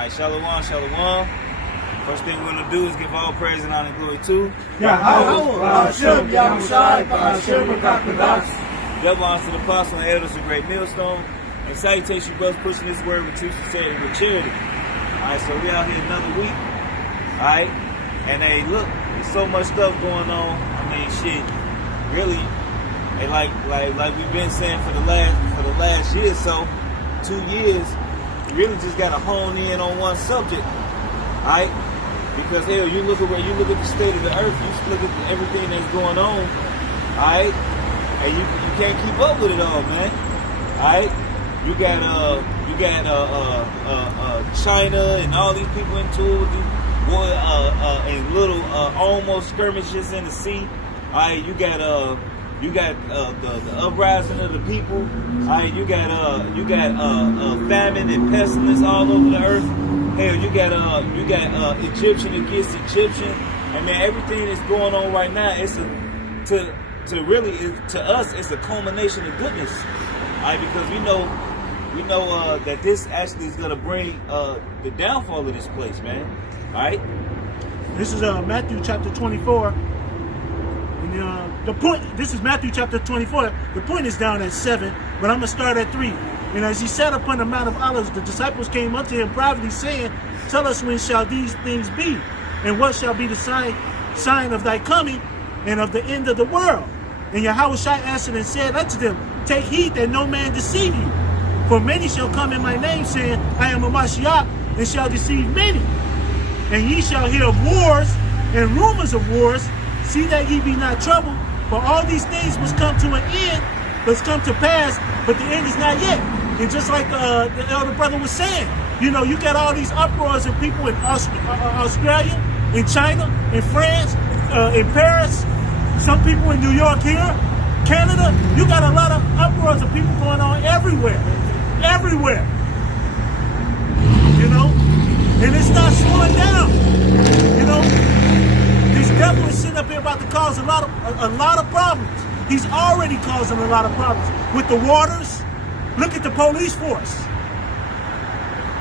All right, Shalom, Shalom. First thing we're going to do is give all praise and honor and glory to Yahweh, Hashem, Yahushai, Hashem, Rakakadas. Double honors to the apostle and elders of Great Millstone. And salutation, brothers, pushing this word with truth, sincerity, with charity. All right, so we out here another week. All right, and hey, look, there's so much stuff going on. I mean, shit, really, and like we've been saying for the last year or so, 2 years. Really just gotta hone in on one subject, alright? Because hell, you look at the state of the earth, you look at everything that's going on, alright? And you can't keep up with it all, man. Alright? You got China and all these people into it, and little almost skirmishes in the sea. Alright, you got the uprising of the people. You got famine and pestilence all over the earth. Hell, you got Egyptian against Egyptian. And man, everything that's going on right now, to us, it's a culmination of goodness. Because we know that this actually is gonna bring the downfall of this place, man. Alright? This is Matthew chapter 24. The point, this is Matthew chapter 24. The point is down at 7, but I'm going to start at 3. And as he sat upon the Mount of Olives, the disciples came up to him privately, saying, "Tell us, when shall these things be? And what shall be the sign of thy coming and of the end of the world?" And Yahushua answered and said unto them, "Take heed that no man deceive you. For many shall come in my name, saying, I am a Mashiach, and shall deceive many. And ye shall hear of wars and rumors of wars. See that ye be not troubled, for all these things must come to an end, must come to pass, but the end is not yet." And just like the elder brother was saying, you know, you got all these uproars of people in Australia, in China, in France, in Paris, some people in New York here, Canada. You got a lot of uproars of people going on everywhere. Everywhere. You know? And it's not slowing down. You know? This devil is sitting up here about to cause a lot of problems. He's already causing a lot of problems with the waters. Look at the police force.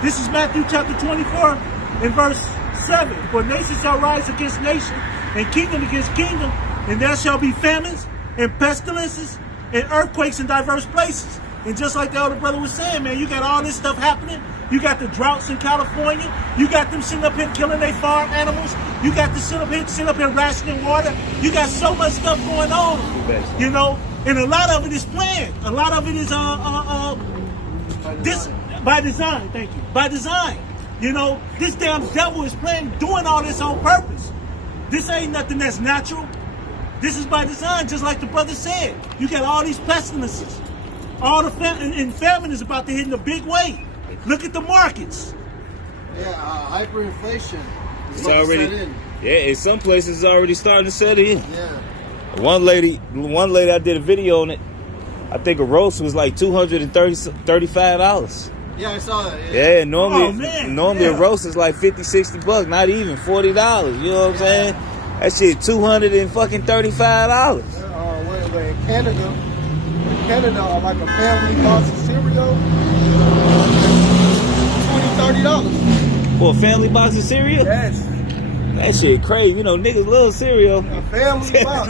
This is Matthew chapter 24 and verse 7. "For nation shall rise against nation, and kingdom against kingdom, and there shall be famines and pestilences and earthquakes in diverse places." And just like the elder brother was saying, man, you got all this stuff happening. You got the droughts in California. You got them sitting up here killing their farm animals. You got to sit up here rationing water. You got so much stuff going on, you know. And a lot of it is planned. A lot of it is this by design. Thank you. By design, you know. This damn devil is doing all this on purpose. This ain't nothing that's natural. This is by design, just like the brother said. You got all these pestilences. All the famine is about to hit in a big way. Look at the markets. Yeah, hyperinflation. It's already, in some places it's already starting to set in. Yeah. One lady, I did a video on it. I think a roast was like $235. Yeah, I saw that. Yeah, normally a roast is like $50-$60, not even $40. You know what I'm saying? That shit $235. Where in Canada, like a family box of cereal, $20-$30. For a family box of cereal? Yes. That shit crazy. You know, niggas love cereal. A family box.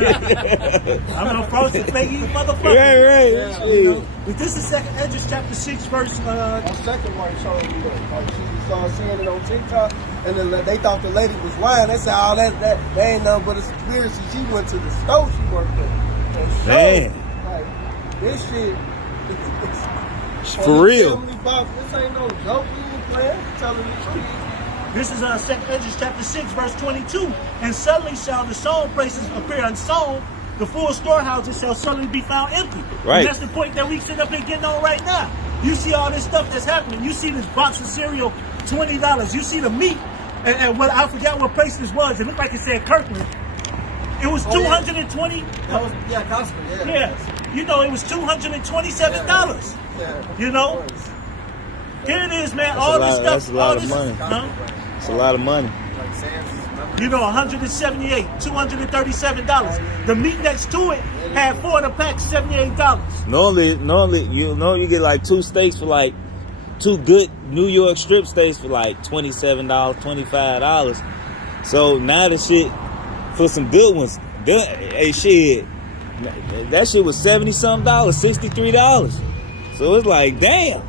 I'm gonna post it, make you motherfucker. Right. Yeah, You know, but this is second Esdras chapter 6 verse. On second one showing me that. Like she started seeing it on TikTok, and then they thought the lady was lying. They said, "Oh, that ain't nothing but a conspiracy." She went to the store she worked at. And Man. Like, this shit. For real. Family box. This ain't no joke. We ain't playing. Telling the truth. This is second Esdras chapter 6 verse 22. "And suddenly shall the sown places appear unsown, the full storehouses shall suddenly be found empty." Right. And that's the point that we sit up here getting on right now. You see all this stuff that's happening. You see this box of cereal, $20. You see the meat, and what I forgot what place this was. It looked like it said Kirkland. It was $220. That was, Costco, yeah. Yes. You know, it was $227. Yeah. You know? Here it is, man. That's all a this lot, stuff. that's a lot all of this, money. Huh? It's a lot of money. Like Sam's. You know, $178, $237. The meat next to it had 4 in a pack, $78. Normally, you get like 2 steaks for like 2 good New York strip steaks for like $27, $25. So now the shit for some good ones, hey shit, that shit was $70-something, $63. So it's like, damn,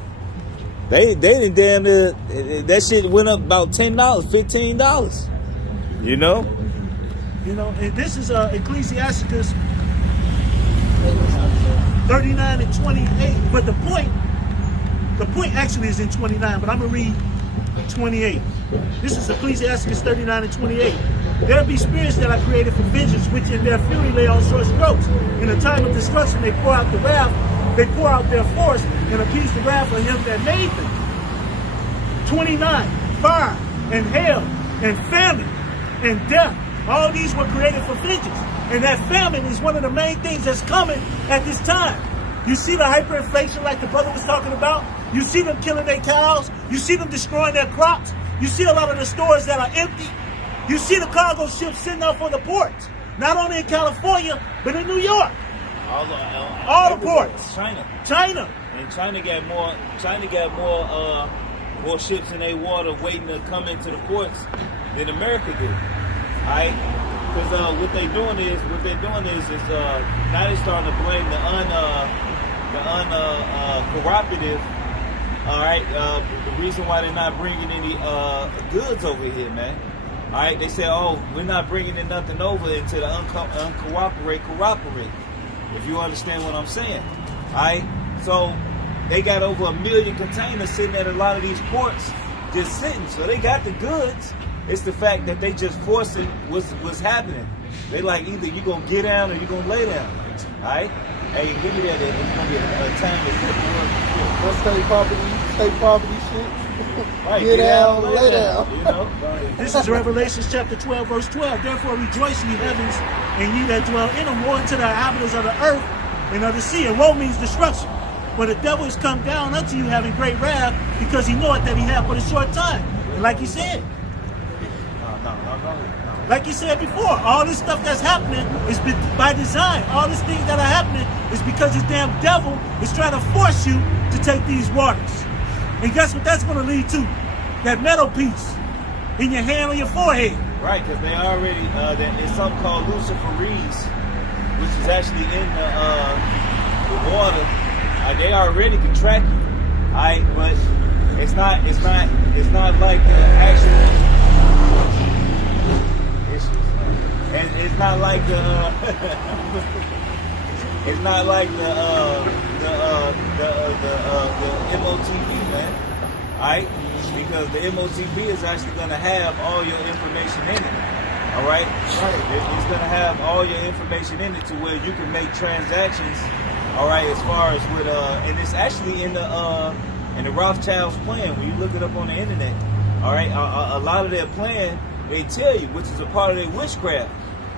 they didn't damn near, that shit went up about $10, $15. You know, and this is Ecclesiasticus 39 and 28. But the point actually is in 29. But I'm gonna read 28. This is Ecclesiasticus 39 and 28. There be spirits that are created for vengeance, which in their fury lay on sore strokes. In the time of destruction, they pour out the wrath. They pour out their force and appease the wrath of him that made them. 29. Fire and hail and famine and death. All these were created for vengeance. And that famine is one of the main things that's coming at this time. You see the hyperinflation like the brother was talking about. You see them killing their cows. You see them destroying their crops. You see a lot of the stores that are empty. You see the cargo ships sitting out on the ports. Not only in California, but in New York. All the ports. China. And China got more ships in their water waiting to come into the ports than America did. Alright? Because what they're doing is now they're starting to blame the uncooperative. All right, the reason why they're not bringing any goods over here, man. All right, they say, oh, we're not bringing in nothing over until the cooperate. If you understand what I'm saying. All right, so they got over 1 million containers sitting at a lot of these ports, just sitting. So they got the goods. It's the fact that they just forcing what's happening. They like either you gonna get down or you gonna lay down. All right. Hey, give me that. It's gonna be a time That's state property shit. Right, get down, lay down. You know? This is Revelation chapter 12, verse 12. Therefore rejoice, ye heavens, and ye that dwell in them, woe unto the inhabitants of the earth and of the sea. And woe means destruction. For the devil is come down unto you having great wrath, because he knoweth that he hath but a short time. And like he said, like you said before, all this stuff that's happening is by design. All these things that are happening is because this damn devil is trying to force you to take these waters. And guess what that's going to lead to? That metal piece in your hand or your forehead. Right, because they already, there's something called Luciferase, which is actually in the water. They already can track you. All right, but it's not like the actual. And it's not like the it's not like the MOTB, man. Alright? Because the MOTB is actually gonna have all your information in it. Alright? It's gonna have all your information in it to where you can make transactions, alright, as far as with and it's actually in the Rothschild's plan when you look it up on the internet. Alright, a lot of their plan they tell you, which is a part of their witchcraft.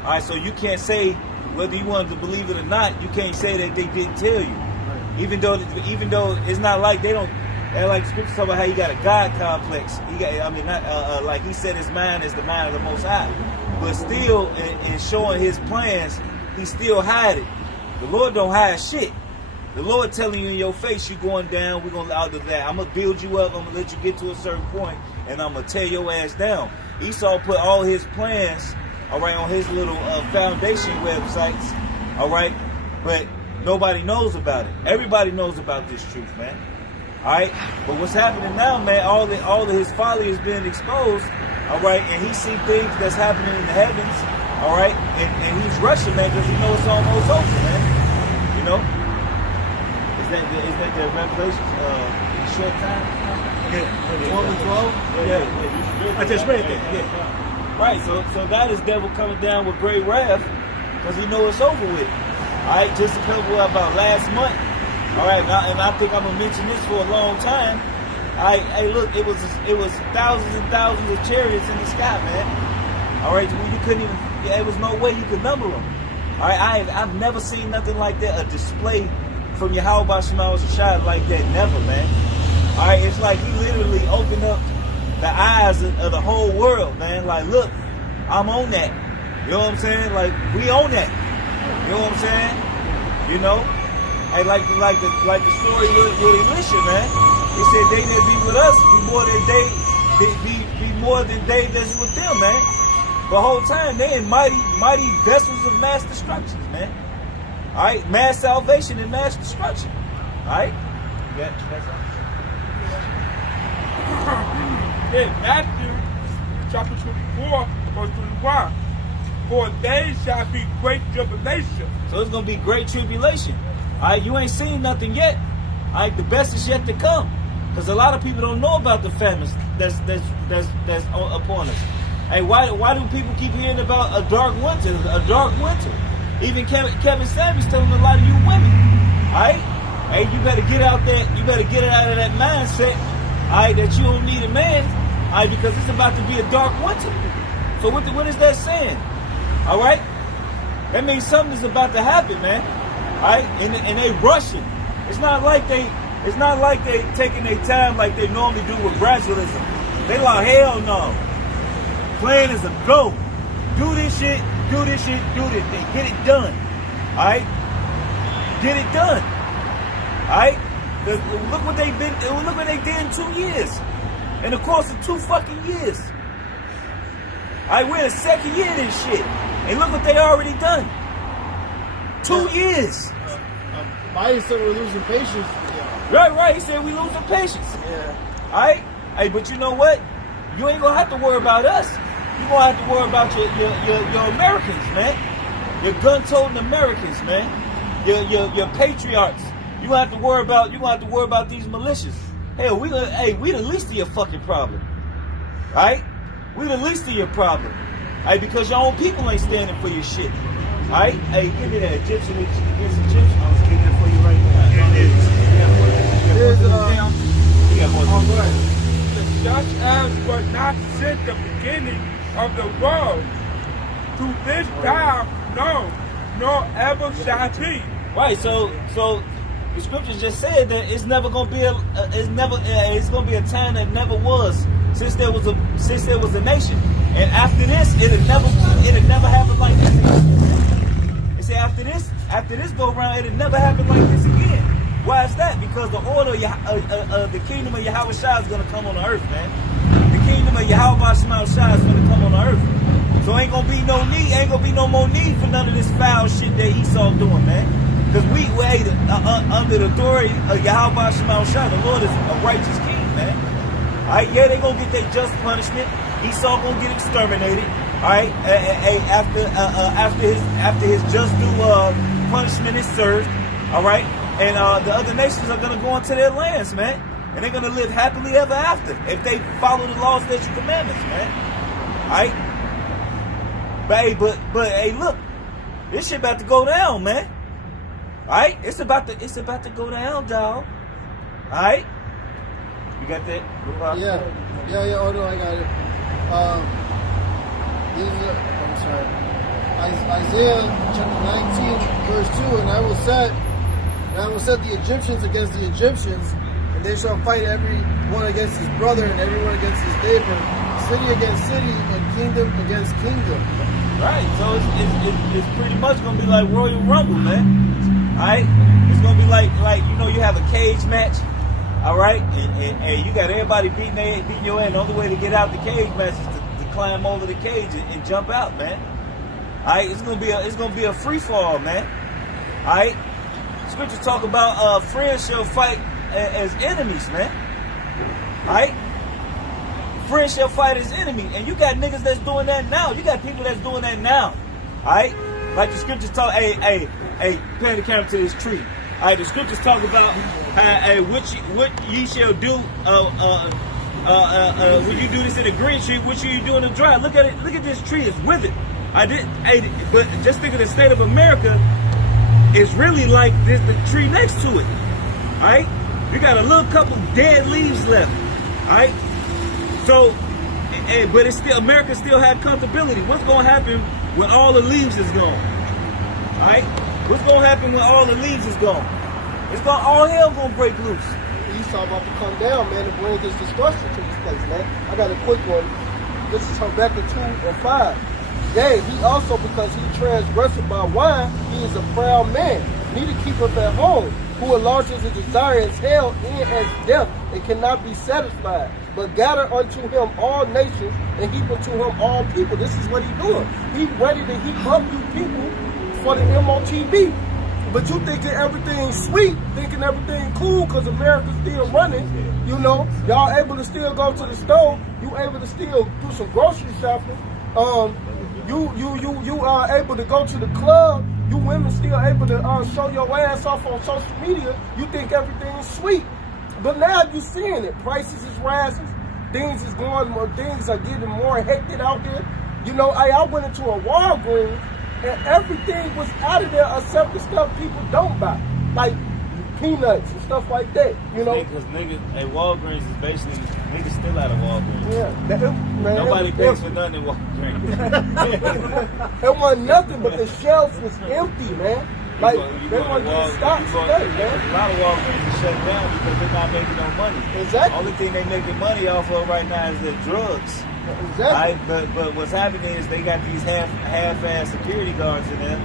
All right, so you can't say whether you wanted to believe it or not. You can't say that they didn't tell you, even though it's not like they don't. Like scripture talk about how he got a God complex. He got, like he said, his mind is the mind of the Most High, but still in showing his plans, he still hide it. The Lord don't hide shit. The Lord telling you in your face, you going down. We're gonna out of that. I'm gonna build you up. I'm gonna let you get to a certain point, and I'm gonna tear your ass down. Esau put all his plans, all right, on his little foundation websites, all right, but nobody knows about it. Everybody knows about this truth, man. All right, but what's happening now, man? All of his folly is being exposed, all right, and he see things that's happening in the heavens, all right, and he's rushing, man, because he knows it's almost over, man. You know, is that the Revelation short time? Yeah, 12 and 12? I just read that. Yeah. Right, so that is devil coming down with great wrath because he knows it's over with. All right, just a couple about last month. All right, and I think I'm gonna mention this for a long time. All right, hey, look, it was thousands and thousands of chariots in the sky, man. All right, you couldn't even. There was no way you could number them. All right, I've never seen nothing like that. A display from Yahweh Shema Shai like that, never, man. All right, it's like he literally opened up the eyes of the whole world, man. Like, look, I'm on that. You know what I'm saying? Like, we own that. You know what I'm saying? You know? Hey, like the story with Elisha, man. He said they that be with us be more than they that's with them, man. The whole time they in mighty vessels of mass destruction, man. All right, mass salvation and mass destruction. All right. Yeah, In Matthew chapter 24, verse 21, for they shall be great tribulation. So it's gonna be great tribulation. All right, you ain't seen nothing yet. All right, the best is yet to come. Because a lot of people don't know about the famines that's upon us. Hey, why do people keep hearing about a dark winter? A dark winter. Even Kevin Samuels telling a lot of you women. All right, hey, you better get out there. You better get it out of that mindset. All right, that you don't need a man. All right, because it's about to be a dark winter. So what is that saying? All right, that means something is about to happen, man. All right, and they rushing. It's not like they taking their time like they normally do with gradualism. They like, hell no. Plan is a go. Do this shit, do this shit, do this thing. Get it done. Alright? Get it done. Alright? Look what they did in 2 years. In the course of 2 fucking years. Alright, we're in the second year of this shit. And look what they already done. 2 years. Biden said we're losing patience. Right. He said we losing patience. Yeah. Alright? Hey, but you know what? You ain't gonna have to worry about us. You're gonna have to worry about your Americans, man. Your gun-toting Americans, man. Your patriots. You gonna have to worry about these militias. Hell, we the least of your fucking problem. Right? We the least of your problem. Right? Because your own people ain't standing for your shit. Alright? Hey, give me that Egyptian. I was getting it for you right now. Here it is. Just as was not since the beginning of the world, to this time, no, nor ever shall be. Right, so the scriptures just said that it's never gonna be it's gonna be a time that never was since there was a nation, and after this it'll never happen like this again. It said after this go around it'll never happen like this again. Why is that? Because the order of the kingdom of Yahweh Shai is gonna come on the earth, man. The kingdom of Yahweh Shai is gonna come on the earth. So ain't gonna be no more need for none of this foul shit that Esau doing, man. Because we under the authority of Yahweh Shai, the Lord is a righteous king, man. Alright, yeah, they gonna get their just punishment. Esau gonna get exterminated. Alright, after his just due punishment is served. Alright, and the other nations are gonna go into their lands, man. And they're gonna live happily ever after if they follow the laws, statutes, commandments, man. Alright? But hey, look, this shit about to go down, man. Alright? It's about to go down, dog. Alright? You got that? Yeah. Oh no, I got it. I'm sorry. Isaiah chapter 19, verse 2, and I will set the Egyptians against the Egyptians, and they shall fight every one against his brother and everyone against his neighbor, city against city, and kingdom against kingdom. Right, so it's pretty much gonna be like Royal Rumble, man. Alright? It's gonna be like you have a cage match, alright? And you got everybody beating your ass. The only way to get out the cage match is to climb over the cage and jump out, man. Alright, it's gonna be a free fall, man. Alright? Scriptures talk about friends shall fight as enemies, man. Alright? Friends shall fight as enemies. And you got niggas that's doing that now. You got people that's doing that now. Alright? Like the scriptures talk, hey, pan the camera to this tree. Alright, the scriptures talk about what ye shall do when you do this in a green tree, what you do in a dry. Look at it, look at this tree, it's withered. But just think of the state of America. It's really like this the tree next to it. Alright? You got a little couple dead leaves left. Alright? So, but it's still America still had comfortability. What's gonna happen when all the leaves is gone? Alright? What's gonna happen when all the leaves is gone? All hell gonna break loose. Esau about to come down, man, and bring this destruction to this place, man. I got a quick one. This is Habakkuk 2:5. Yea, he also, because he transgressed by wine, he is a proud man, neither keepeth at home. who enlarges his desire is held in as death and cannot be satisfied. But gather unto him all nations and heap unto him all people. This is what he's doing. He's ready to heap up you people for the MOTB. But you thinking everything's sweet, thinking everything cool because America's still running. You know, y'all able to still go to the store. You able to still do some grocery shopping. You are able to go to the club. You women still able to show your ass off on social media. You think everything is sweet. But now you seeing it. Prices is rising. Things is going more. Things are getting more hectic out there. You know, I went into a Walgreens and everything was out of there except the stuff people don't buy, like peanuts and stuff like that. You know, because niggas at Walgreens is basically niggas still out of Walgreens. Yeah, man, nobody pays for nothing at Walgreens. It wasn't nothing, but the shelves was empty, man. Like, they want to get stocks today, man. A lot of Walgreens are shut down because they're not making no money. Exactly. Only thing they making money off of right now is their drugs. Exactly. But what's happening is they got these half-ass security guards in there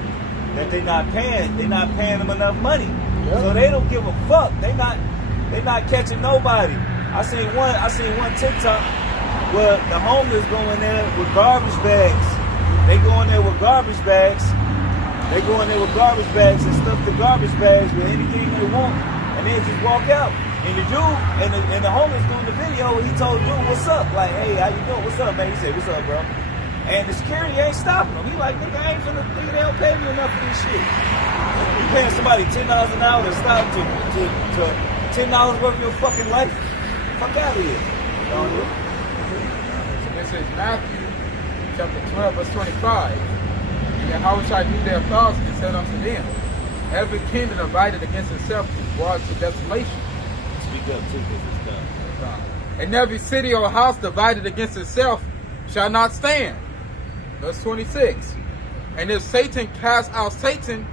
that they're not paying. They're not paying them enough money. Yep. So they don't give a fuck. They not catching nobody. I seen one TikTok where the homeless go in there with garbage bags. They go in there with garbage bags. They go in there with garbage bags and stuff the garbage bags with anything they want, and then just walk out. And the dude, and the homeless doing the video, he told dude, "What's up?" Like, "Hey, how you doing? What's up, man?" He said, "What's up, bro?" And the security ain't stopping him. He like, "Nigga, I ain't finna, nigga, they don't pay me enough for this shit." You paying somebody $10 an hour to stop to $10 worth of your fucking life? Fuck out of here. So this is Matthew chapter 12, verse 25. And Yahushua knew their thoughts and said unto them, every kingdom divided against itself is brought to desolation. Speak up too, because it's done. And every city or house divided against itself shall not stand. Verse 26. And if Satan cast out Satan,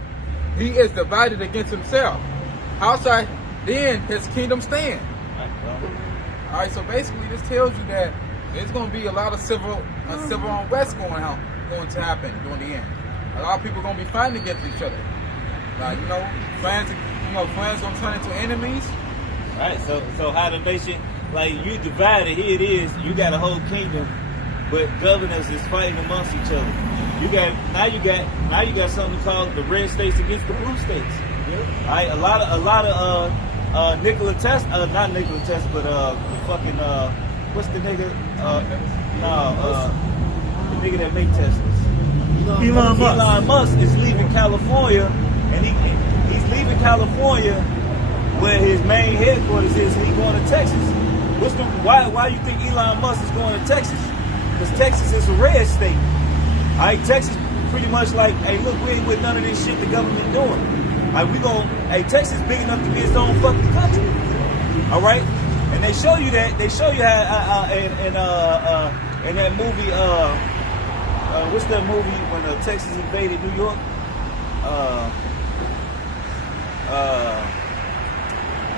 he is divided against himself. How shall then his kingdom stand? Alright, so basically this tells you that there's going to be a lot of civil unrest going to happen during the end. A lot of people are going to be fighting against each other. Like, friends going to turn into enemies. Right, so how the nation, like, you divided, here it is, you got a whole kingdom, but governors is fighting amongst each other. Now you got something called the red states against the blue states. Yeah. Right, a lot of Nikola Tesla, not Nikola Tesla, but the fucking what's the nigga? The nigga that make Teslas. Elon Musk is leaving California, and he's leaving California where his main headquarters is, and he's going to Texas. Why you think Elon Musk is going to Texas? Because Texas is a red state. All right, Texas pretty much like, hey, look, we ain't with none of this shit the government doing. All right, Texas big enough to be its own fucking country. All right, and they show you that. They show you how in that movie. What's that movie when Texas invaded New York?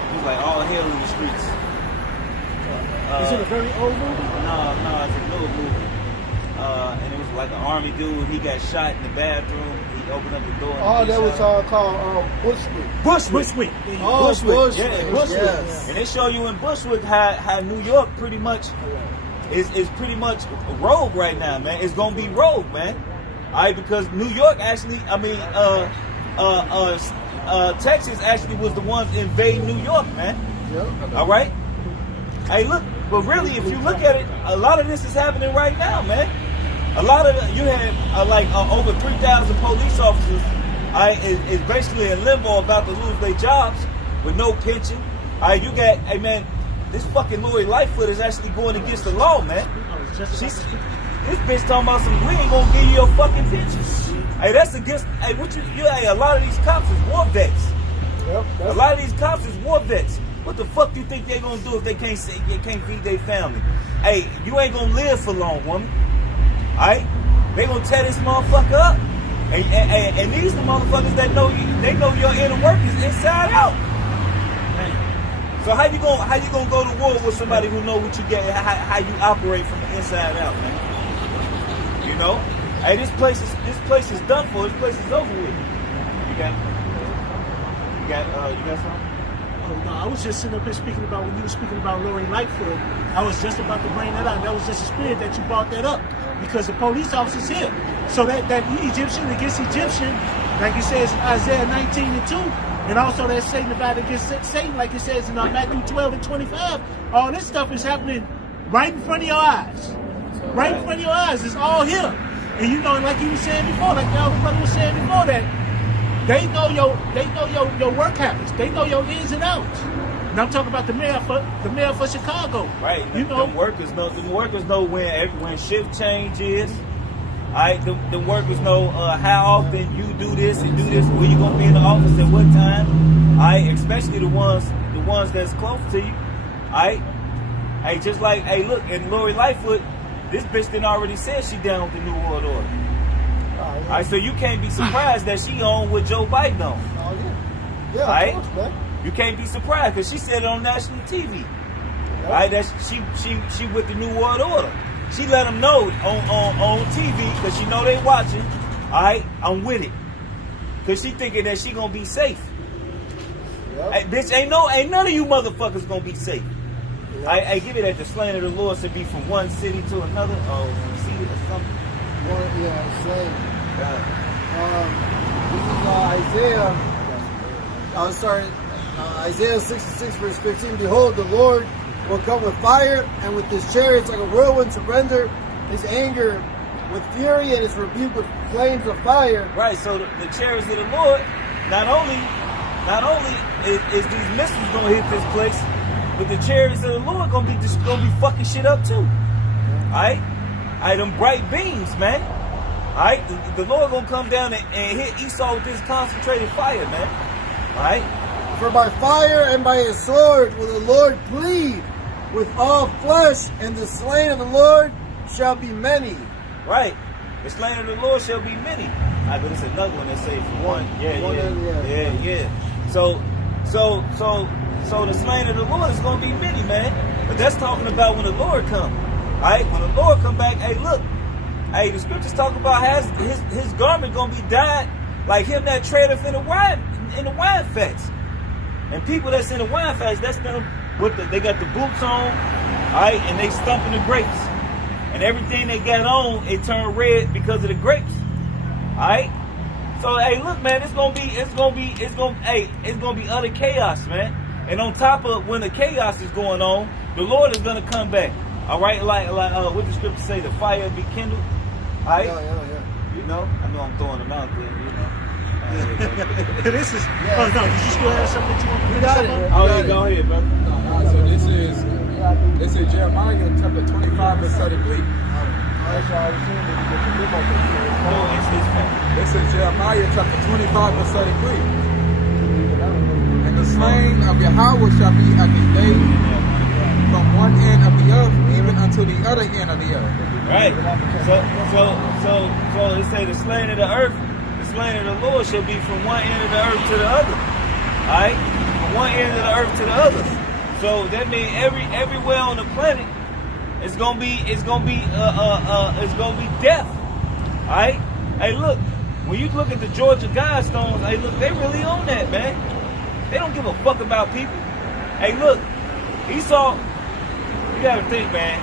It was like all hell in the streets. Is it a very old movie? No, it's a new movie. And it was like an army dude. He got shot in the bathroom. He opened up the door. Oh, that was called Bushwick. Bushwick. Oh, Bushwick. Yeah, Bushwick. Yes. And they show you in Bushwick how New York pretty much is pretty much rogue right now, man. It's gonna be rogue, man. All right, because New York actually, Texas actually was the ones invading New York, man. Yep. All right. Hey, look, but really, if you look at it, a lot of this is happening right now, man. A lot of you have over 3,000 police officers is basically in limbo about to lose their jobs with no pension. All right, you got, hey man, this fucking Lori Lightfoot is actually going against the law, man. This bitch talking about some, we ain't gonna give you your fucking pension. Hey, that's against, hey, hey, a lot of these cops is war vets. Yep, a lot of these cops is war vets. What the fuck do you think they gonna do if they can't feed their family? Hey, you ain't gonna live for long, woman. Alright? They gonna tear this motherfucker up. And these the motherfuckers that know they know your inner workings inside out. So how you gonna go to war with somebody who know what you get, how you operate from the inside out, man? You know? Hey, this place is done for. This place is over with. You got something? Oh, no, I was just sitting up here speaking about when you were speaking about Lori Lightfoot. I was just about to bring that up. That was just a spirit that you brought that up because the police officers here. So that Egyptian against Egyptian, like it says in Isaiah 19:2, and also that Satan divided against Satan, like it says in Matthew 12:25. All this stuff is happening right in front of your eyes. Right in front of your eyes. It's all here. And you know, like you were saying before, like your brother was saying before, that they know your work habits. They know your ins and outs. And I'm talking about the mayor for Chicago. Right. You know, the workers know when shift change is. Alright, the workers know how often you do this and do this, when you gonna be in the office at what time. Alright, especially the ones that's close to you. Alright. Hey, just like, hey, look, and Lori Lightfoot, this bitch done already said she down with the New World Order. Alright, so you can't be surprised that she on with Joe Biden on. Oh, yeah. Yeah, Alright? of course, man. You can't be surprised because she said it on national TV. Alright, that she with the New World Order. She let them know on TV because she know they watching. Alright, I'm with it. Because she thinking that she gonna be safe. Yep. Hey, bitch, ain't none of you motherfuckers gonna be safe. Yep. I give it that the slain of the Lord should be from one city to another. Oh, city or something. Yeah, slave. This is Isaiah. I'm sorry. Isaiah 66 verse 15. Behold, the Lord will come with fire and with his chariots like a whirlwind to render his anger with fury and his rebuke with flames of fire. Right. So the chariots of the Lord, not only is these missiles gonna hit this place, but the chariots of the Lord gonna be fucking shit up too. Alright? Alright, them bright beams, man. Alright? The Lord gonna come down and hit Esau with this concentrated fire, man. Alright? For by fire and by his sword will the Lord plead with all flesh, and the slain of the Lord shall be many. Right. The slain of the Lord shall be many. Alright, but it's another one that say for one. Yeah. So the slain of the Lord is gonna be many, man. But that's talking about when the Lord come. Alright, when the Lord come back, hey, look. Hey, the scriptures talk about his garment gonna be dyed like him that tradeth in the wine fats. And people that's in the wine fats, that's them with they got the boots on, alright, and they stumping the grapes. And everything they got on, it turned red because of the grapes. Alright? So hey, look, man, it's gonna be utter chaos, man. And on top of when the chaos is going on, the Lord is gonna come back. Alright, like what the scripture say, the fire be kindled. Alright? Yeah. You know? I know I'm throwing them out there, you know. This is. Oh no! Did you still have something that you want to finish up on? Oh yeah, go ahead, brother. So this is Jeremiah chapter 25 verse 33. This is Jeremiah chapter 25 verse 33. And the slain of Yahweh shall be at his day from one end of the earth even unto the other end of the earth. Right. So it say the slain of the earth. Slain of the Lord shall be from one end of the earth to the other. Alright? From one end of the earth to the other. So that means everywhere on the planet it's gonna be death. Alright? Hey look, when you look at the Georgia Guidestones, hey look, they really own that, man. They don't give a fuck about people. Hey look, Esau, you gotta think, man.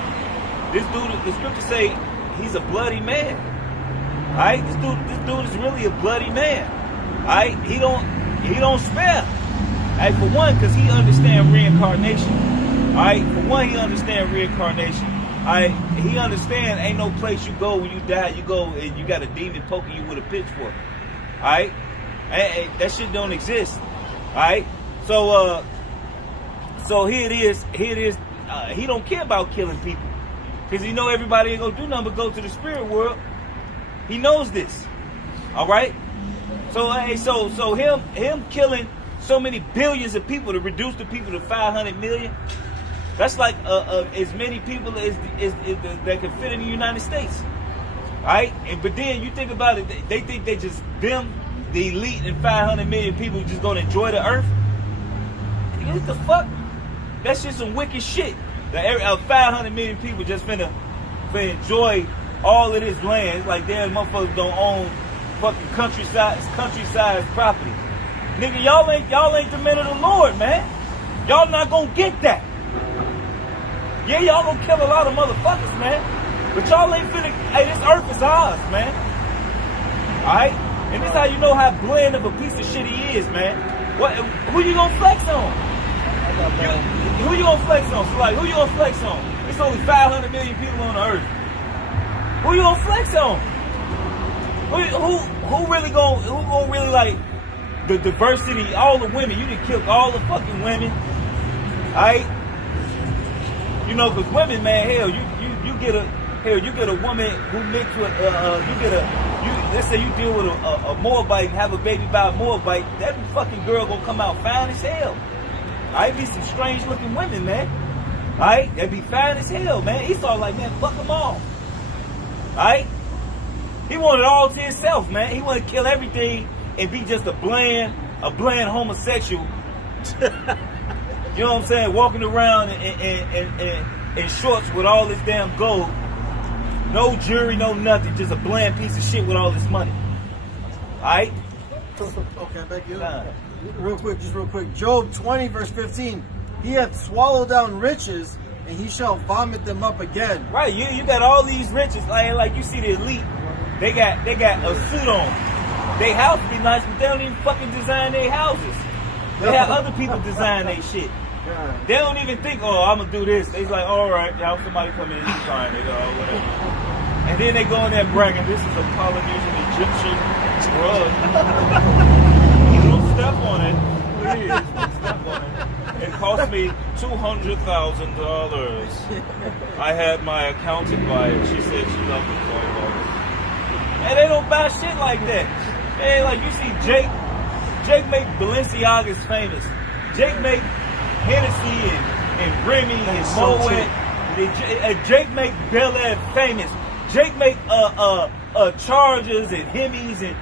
This dude, the scripture say he's a bloody man. Alright, this dude is really a bloody man. Alright, he don't spare. Alright, for one, because he understands reincarnation. Alright, for one, he understands reincarnation. Alright, he understands ain't no place you go when you die, you go and you got a demon poking you with a pitchfork. Alright? That shit don't exist. Alright? So here it is. He don't care about killing people. Because he know everybody ain't gonna do nothing but go to the spirit world. He knows this, all right. So him killing so many billions of people to reduce the people to 500 million. That's like as many people as that can fit in the United States, all right. But then you think about it, they think they just them, the elite, and 500 million people just gonna enjoy the earth. What the fuck? That's just some wicked shit. 500 million people just finna enjoy all of this land. It's like damn motherfuckers don't own fucking countryside property. Nigga, y'all ain't the men of the Lord, man. Y'all not gonna get that. Yeah, y'all gonna kill a lot of motherfuckers, man. But y'all ain't finna, hey, this earth is ours, man. Alright? And this how you know how bland of a piece of shit he is, man. Who you gonna flex on? Who you gonna flex on? So like, who you gonna flex on? It's only 500 million people on the earth. Who you gonna flex on? Who really like the diversity, all the women? You done killed all the fucking women. Alright? You know, cause women, man, hell, you get a woman who mixed with let's say you deal with a Moabite and have a baby by a Moabite, that fucking girl gonna come out fine as hell. Alright, be some strange looking women, man. Alright, they be fine as hell, man. Esau like, man, fuck them all. Alright? He wanted all to himself, man. He wanted to kill everything and be just a bland homosexual. You know what I'm saying? Walking around in shorts with all this damn gold. No jewelry, no nothing. Just a bland piece of shit with all this money. Alright? Okay, back you up. Real quick. Job 20, verse 15. He hath swallowed down riches, and he shall vomit them up again. Right, you got all these riches, like you see the elite. They got a suit on. They house be nice, but they don't even fucking design their houses. They have other people design their shit. They don't even think, oh, I'm gonna do this. They like, all right, y'all, somebody come in, he's fine, they go, oh, whatever. And then they go in there bragging, this is a Polynesian Egyptian drug. Don't step on it, please. Don't step on it. It cost me $200,000. I had my accountant buy it. She said she loved it so much. And they don't buy shit like that. Man, like you see Jake make Balenciagas famous. Jake make Hennessy and Remy and Moet. Jake make Bel Air famous. Jake make Chargers and Hemis and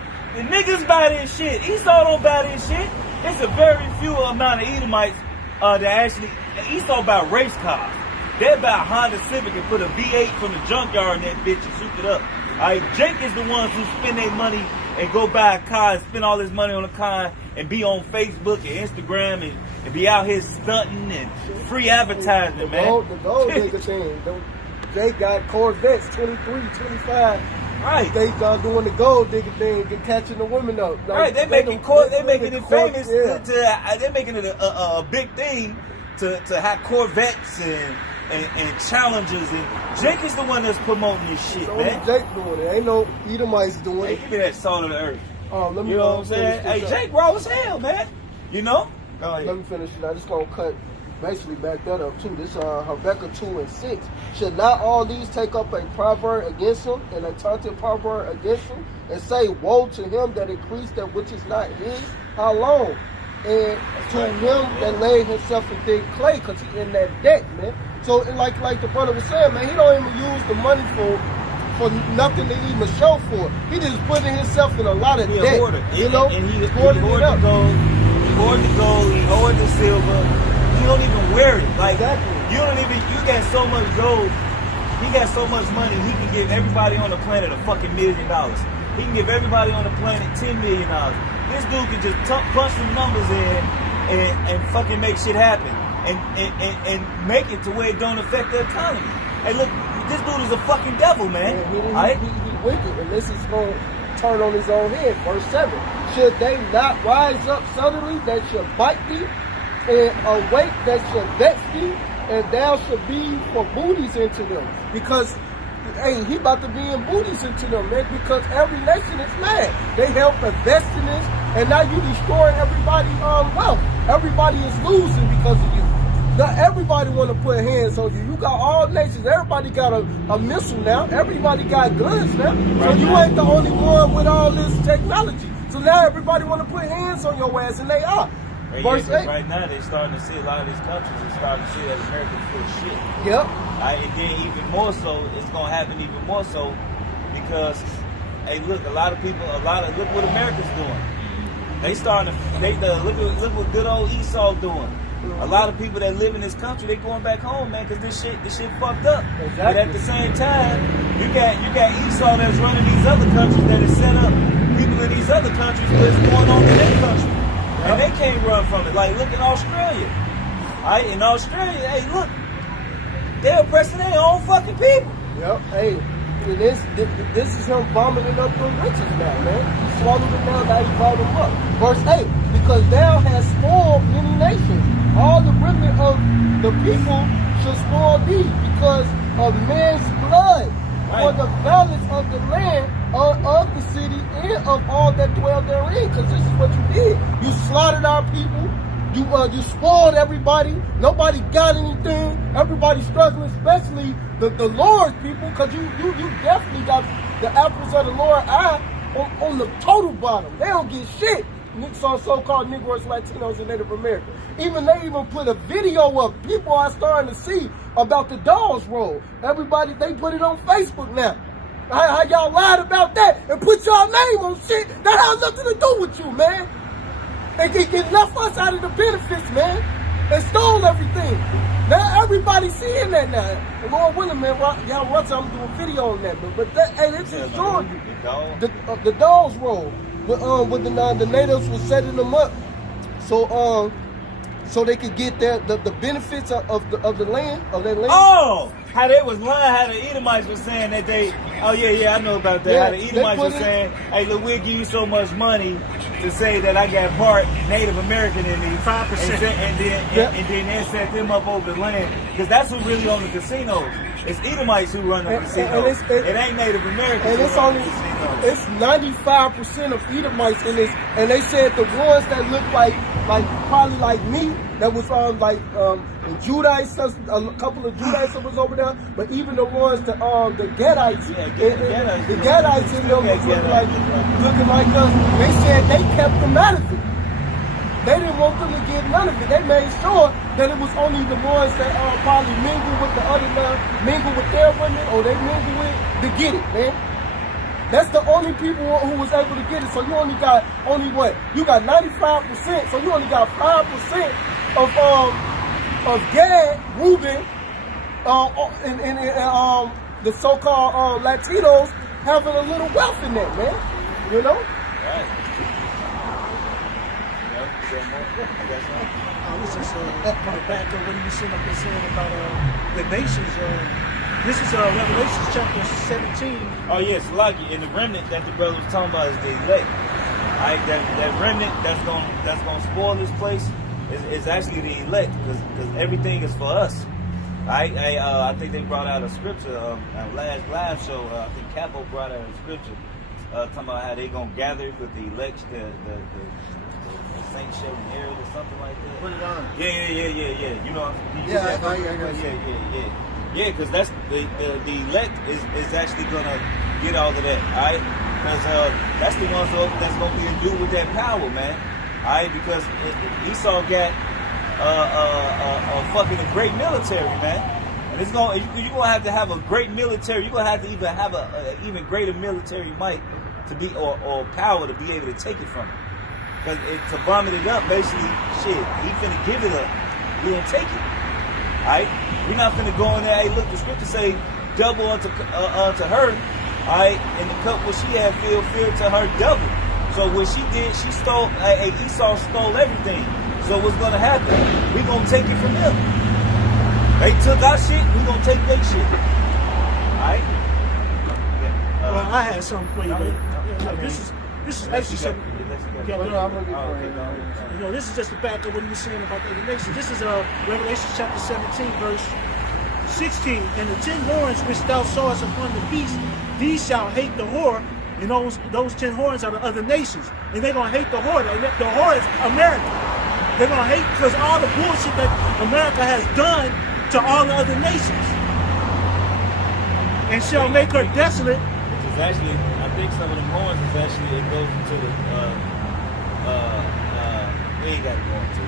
niggas buy this shit. Esau don't buy this shit. It's a very few amount of Edomites that actually Esau buy race cars. They buy a Honda Civic and put a V8 from the junkyard in that bitch and shoot it up. Alright, Jake is the ones who spend their money and go buy a car and spend all this money on a car and be on Facebook and Instagram and be out here stunting and free advertising, man. The gold digger thing. They got Corvettes 23, 25. Right. They doing the gold digger thing and catching the women up. Like, right, they making it famous. Yeah. They're making it a big thing to have Corvettes and Challengers, and Jake is the one that's promoting this shit, only man. Jake doing it. Ain't no Edomites doing Hey, it. give me that salt of the earth. Let me You know what I'm saying? Hey, Jake raw as hell, man. You know? Go ahead. Let me finish it. I just gonna cut, basically back that up too. This Habakkuk 2:6. Should not all these take up a proverb against him and a taunting proverb against him and say, woe to him that increased that which is not his? How long? And to him that laid himself in thick clay, because he in that debt, man. So like the brother was saying, man, he don't even use the money for nothing to even show for. He just putting himself in a lot of debt. You know, and he hoarded the gold. He hoarded the gold. He hoarded the silver. You don't even wear it. Like you got so much gold. He got so much money. He can give everybody on the planet a fucking $1 million. He can give everybody on the planet $10 million. This dude can just punch some numbers in and fucking make shit happen. And make it to where it don't affect the economy. Hey, look, this dude is a fucking devil, man. He wicked, and this is going to turn on his own head. Verse 7. Should they not rise up suddenly that should bite thee, and awake that should vex thee, and thou should be for booties into them? Because, hey, he about to be in booties into them, man, because every nation is mad. They help invest in this, and now you destroying everybody's wealth. Everybody is losing because of you. Now everybody want to put hands on you. You got all nations. Everybody got a missile now. Everybody got guns now. So you ain't the only one with all this technology. So now everybody want to put hands on your ass, and they are. Verse 8. Right now, they're starting to see a lot of these countries are starting to see that America's full of shit. Yep. And then even more so, it's going to happen even more so because, hey, look, look what America's doing. They starting to, look what good old Esau doing. A lot of people that live in this country, they going back home, man, because this shit fucked up. Exactly. But at the same time, you got Esau that's running these other countries that is set up people in these other countries what's going on in their country. And they can't run from it. Like, look at Australia. Alright, in Australia, hey, look, they're oppressing their own fucking people. Yep. Hey, and this is him vomiting up the riches now, man. He swallowed it down, now he vomited them up. Verse 8, because thou hast spoiled many nations. All the remnant of the people shall spoil thee because of men's blood. For the violence of the land, of the city, and of all that dwell therein. Because this is what you did. You slaughtered our people. You spoiled everybody. Nobody got anything. Everybody's struggling, especially the Lord's people, because you definitely got the apples of the Lord's eye on the total bottom. They don't get shit. So-called Negroes, Latinos, and Native Americans. They even put a video up. People are starting to see about the Dawes Roll. Everybody, they put it on Facebook now. How y'all lied about that and put y'all name on shit that has nothing to do with you, man. They left us out of the benefits, man, and stole everything. Now everybody's seeing that now. And Lord willing, man, y'all watch, I'm doing a video on that. But this is showing you the Dawes Roll. With the natives was setting them up, so they could get the benefits of the land, of their land. Oh, how they was lying, how the Edomites was saying that they, oh yeah, I know about that. Yeah, how the Edomites was saying, hey, look, we'll give you so much money to say that I got part Native American in me, 5%, and then they set them up over the land, because that's who really own the casinos. It's Edomites who run the casinos. It ain't Native Americans. And it's only 95% of Edomites in this. And they said the ones that look like probably like me, that was the Judites, a couple of Judites that was over there, but even the ones the Gadites, the Gadites in them was looking like us. They said they kept them out of it. They didn't want them to get none of it. They made sure that it was only the ones that probably mingle with the other mingle with their women, or they mingle with to get it, man. That's the only people who was able to get it. So you only got what? You got 95%. So you only got 5% of Gad, Reuben, and the so-called Latinos having a little wealth in that, man. You know? Right. This is going back to what you sitting up there saying about the nations. This is Revelation chapter 17. Oh yes, lucky. And the remnant that the brother was talking about is the elect. Alright, that remnant that's gonna spoil this place is actually the elect, because everything is for us. Alright, I think they brought out a scripture last live show. I think Capo brought out a scripture talking about how they gonna gather with the elect, the Saint Sheldon area or something like that. Put it on. Yeah. You know, yeah, because that's the elect is actually gonna get all of that, alright? Because that's the ones that's gonna be endued with that power, man. Alright, because Esau got fucking a great military, man. And it's you're gonna have a great military. You're gonna have to even have a even greater military might to be or power to be able to take it from him. Because to vomit it up, basically, shit, he finna give it up. He gonna take it. Alright? We're not finna go in there, hey, look, the scripture say, double unto her. Alright? And the cup what she had filled to her double. So what she did, she stole, Esau stole everything. So what's gonna happen? We gonna take it from them. They took our shit, we gonna take their shit. Alright? Well, I had something for you, man. This is actually something. This is just the back of what he was saying about the other nations. This is Revelation chapter 17, verse 16. And the 10 horns which thou sawest upon the beast, these shall hate the whore, and those 10 horns are the other nations. And they're going to hate the whore. The whore is America. They're going to hate because all the bullshit that America has done to all the other nations. And shall make her desolate. Which is actually, I think some of the horns is actually, it goes into the, we ain't got to go into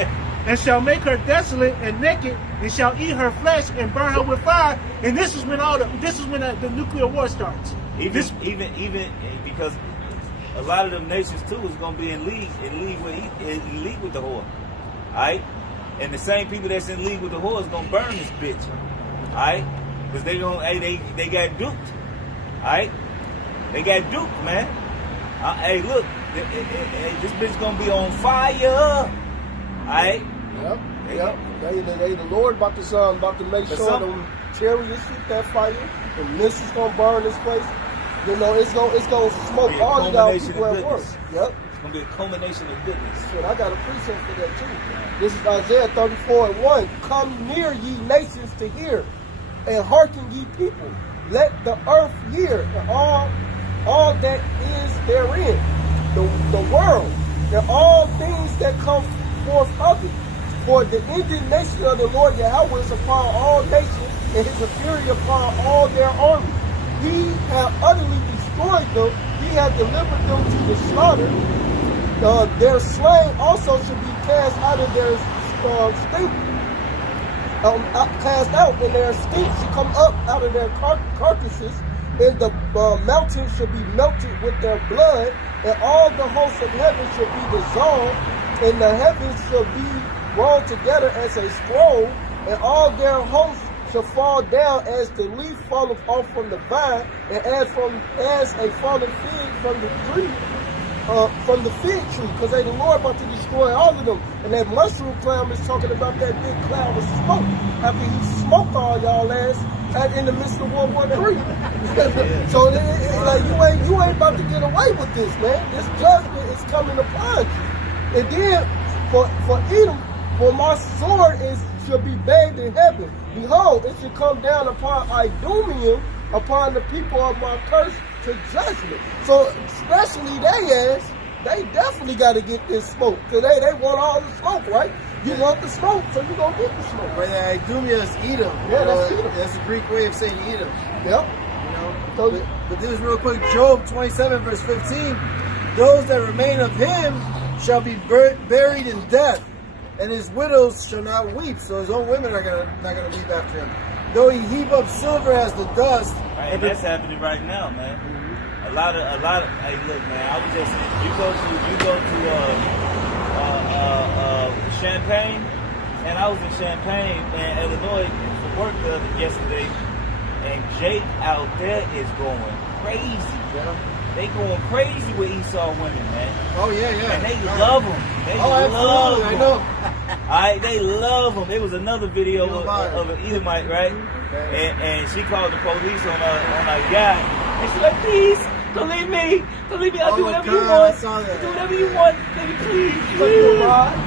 it. And shall make her desolate and naked, and shall eat her flesh and burn her with fire. And this is when the nuclear war starts. Even because a lot of them nations too is gonna be in league with the whore. Alright? And the same people that's in league with the whore is gonna burn this bitch. Alright? Because they got duped. Alright? They got duped, man. Hey, look, this bitch gonna be on fire. Alright? Yep. The Lord about to make But sure them chariots shoot that fire. The missiles gonna burn this place. You know, it's gonna smoke Be a all of y'all culmination people of at once. goodness. Yep. It's gonna be a culmination of goodness. Shit, I got a precept for that too. This is Isaiah 34:1. Come near, ye nations, to hear, and hearken, ye people. Let the earth hear, and all that is therein, the world, and all things that come forth of it. For the indignation of the Lord Yahweh is upon all nations, and his fury upon all their armies. He hath utterly destroyed them. He hath delivered them to the slaughter. Their slain also should be cast out of their stink. Cast out, and their stink should come up out of their carcasses, and the mountains should be melted with their blood, and all the hosts of heaven should be dissolved, and the heavens shall be rolled together as a scroll, and all their hosts shall fall down as the leaf falleth off from the vine, and as a fallen fig from the tree. From the fig tree, because the Lord about to destroy all of them. And that mushroom cloud is talking about that big cloud of smoke after he smoked all y'all ass in the midst of World War III. So like you ain't about to get away with this, man. This judgment is coming upon you. And then for Edom, for my sword shall be bathed in heaven. Behold, it shall come down upon Idumean, upon the people of my curse, to judgment. So especially they definitely got to get this smoke. Cause they want all the smoke, right? You want the smoke, so you gonna get the smoke. But Idumea is Edom. Yeah, that's Edom. That's a Greek way of saying Edom. Yep. You know. But this real quick, Job 27 verse 15. Those that remain of him shall be buried in death, and his widows shall not weep. So his own women are not gonna weep after him. Though he heap up silver as the dust. Right, and that's happening right now, man. A lot of. Hey, look, man. I was just. You go to Champaign, and I was in Champaign, man, Illinois, for work yesterday, and Jake out there is going crazy, bro. They going crazy with Esau women, man. Oh yeah. And they love them. They love them. I know. Alright, they love them. There was another video of an Edomite, right? And she called the police on a guy, and she's like, please, don't leave me. Don't leave me. I'll do whatever you want. Do whatever you want, baby, please.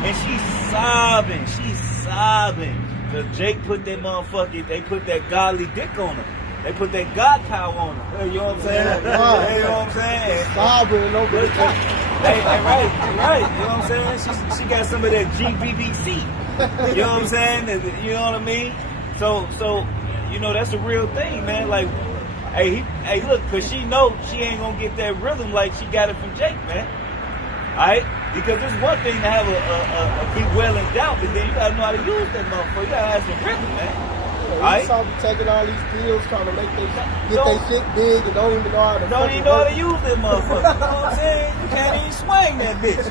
And she's sobbing. She's sobbing. Because Jake put that motherfucking, they put that godly dick on her. They put that God cow on her. You know what I'm saying? Wow. You know what I'm saying? Sobbing over the top. Right. You know what I'm saying? She got some of that GBBC. You know what I'm saying? You know what I mean? So you know, that's the real thing, man. Like, hey, look, cause she know she ain't gonna get that rhythm like she got it from Jake, man. Alright? Because it's one thing to have a keep well in doubt, but then you gotta know how to use that motherfucker. You gotta have some rhythm, man. You saw me taking all these pills, trying to get their shit big, and don't even know how to. Don't even know how to use that motherfucker. You know what I'm saying? You can't even swing that bitch.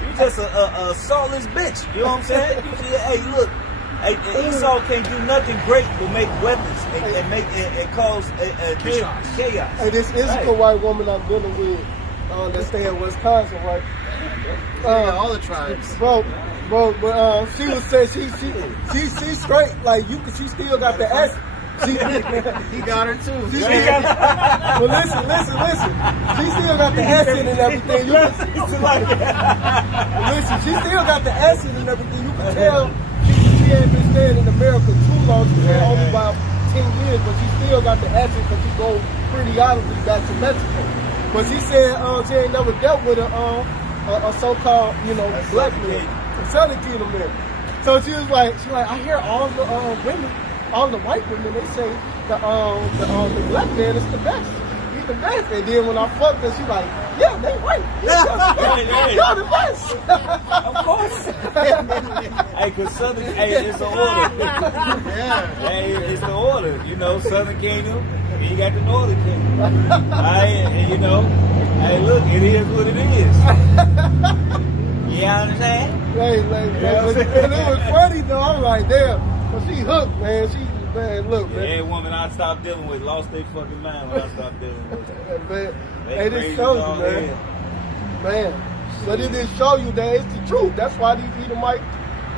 You just a saltless bitch. You know what I'm saying? Hey, look. Hey, Esau can't do nothing great but make weapons and cause chaos. Hey, this Issachar white woman I'm dealing with, that stay in Wisconsin, right? All the tribes. Bro, she was saying she straight, like she still got the S. He got her too. Well, listen. She still got the accent and everything. Listen, she still got the accent and everything. You can tell she ain't been staying in America too long. She's been only about 10 years, but she still got the accent because she go periodically back to Mexico. But she said she ain't never dealt with a so-called, black man. Southern Kingdom man. So she was like, I hear all the women, all the white women, they say the black man is the best. He's the best. And then when I fucked her, she like, yeah, they white. You're the best. Of course. Hey, cause Southern, it's the order. Yeah. Hey, it's the order. You know, Southern Kingdom, and you got the Northern Kingdom. Hey, look, it is what it is. You understand? And it was funny though. I'm like, damn. But she hooked, man. Look, man. Every woman I stopped dealing with lost their fucking mind when I stopped dealing with her. Hey, this shows you, man. Man, but it did show you that it's the truth. That's why these Edomite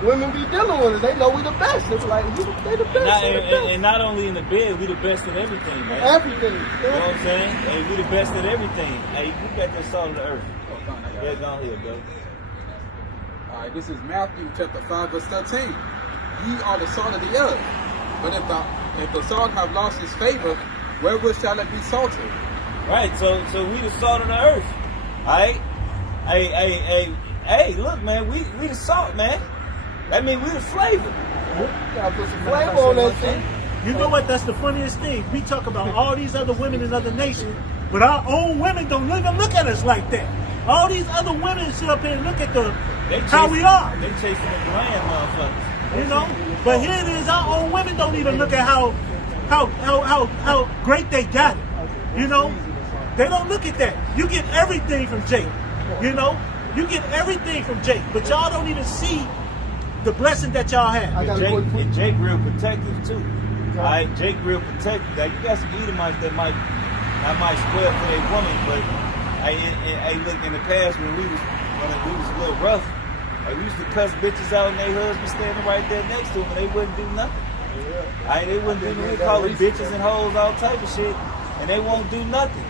women be dealing with us. They know we the best. It's like, they the best. And not only in the bed, we the best at everything, man. Everything. You know what I'm saying? Hey, we the best at everything. Hey, you got that salt of the earth. Yeah, go ahead, bro. All right, this is Matthew chapter 5, verse 13. Ye are the salt of the earth. But if the salt have lost its favor, wherewith shall it be salted? Right, so we the salt of the earth. Alright? Hey, look, man, we the salt, man. That mean we the flavor. Gotta put some flavor on that thing. You know what? That's the funniest thing. We talk about all these other women in other nations, but our own women don't even look at us like that. All these other women sit up here and look at how we are. They chasing the grand motherfuckers. You know? But here it is, our own women don't even look at how great they got it. You know? They don't look at that. You get everything from Jake. You know? You get everything from Jake. But y'all don't even see the blessing that y'all have. And Jake real protective too. Alright, Jake real protective. Like, you got some Edomites that might square for their woman, but I look, in the past when we was a little rough, like, we used to cuss bitches out and their husbands standing right there next to them and they wouldn't do nothing. They wouldn't do nothing. We call them bitches and hoes, all type of shit, and they won't do nothing.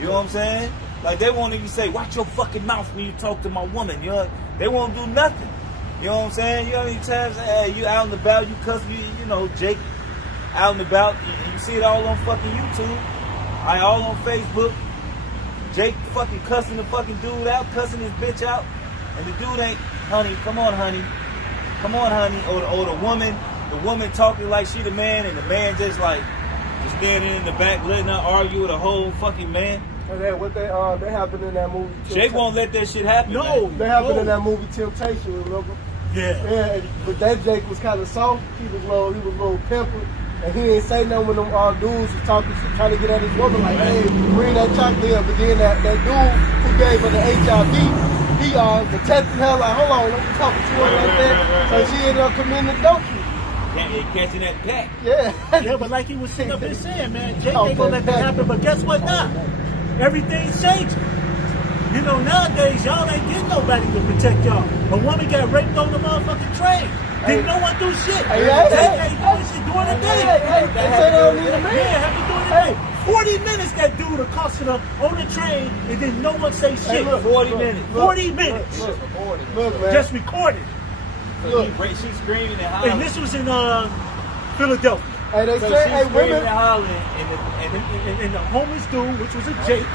You know what I'm saying? Like, they won't even say, watch your fucking mouth when you talk to my woman. You know, they won't do nothing. You know what I'm saying? You know how many times you out and about, you cuss, you know, Jake out and about, you see it all on fucking YouTube, all on Facebook. Jake fucking cussing the fucking dude out, cussing his bitch out, and the dude ain't, honey, come on, honey, or the woman talking like she the man, and the man just standing in the back letting her argue with a whole fucking man. And then what they happened in that movie. Jake won't let that shit happen. No, they happened in that movie Temptation, remember? Yeah. But that Jake was kind of soft. He was a little pimpered. And he ain't say nothing when them dudes was talking, trying to get at his woman, like, hey, bring that chocolate here. But then that dude who gave her the HIV, he protected her, like, hold on, don't be talking to her like that. So she ended up committing adultery. Catching that pack. Yeah. Yeah, but like he was sitting up here saying, man, Jake ain't gonna let that happen. But guess what now? Everything's changing. You know, nowadays, y'all ain't getting nobody to protect y'all. A woman got raped on the motherfucking train. Didn't no one do shit. Jake ain't doing shit during the day. They say they don't need a man. Yeah, happy doing the day. 40 minutes that dude accosted her on the train, and then no one say shit. 40 minutes. 40 minutes. Look, man. Just recorded. So she's screaming and hollering. And this was in Philadelphia. Hey, they So say, she's hey, screaming women. and hollering, And the homeless dude, which was a Jake,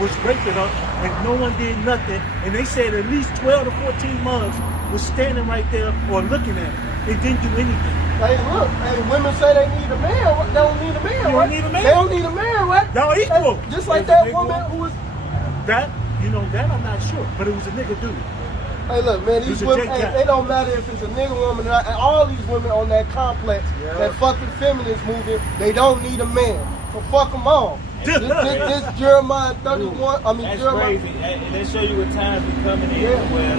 was raping her, and no one did nothing. And they said at least 12 to 14 months was standing right there or looking at her. It didn't do anything. Hey, look, women say they need a man. They don't need a man, You right? don't need a man? They don't need a man, right? Y'all equal. Just like that woman who was. That I'm not sure, but it was a nigga dude. Hey, look, man, these Who's a women, Jake guy. it don't matter if it's a nigga woman or not. And all these women on that complex, that fucking feminist movement, they don't need a man. So fuck them all. This Jeremiah 31, That's Jeremiah. crazy. And they show you what times we coming in Yeah. where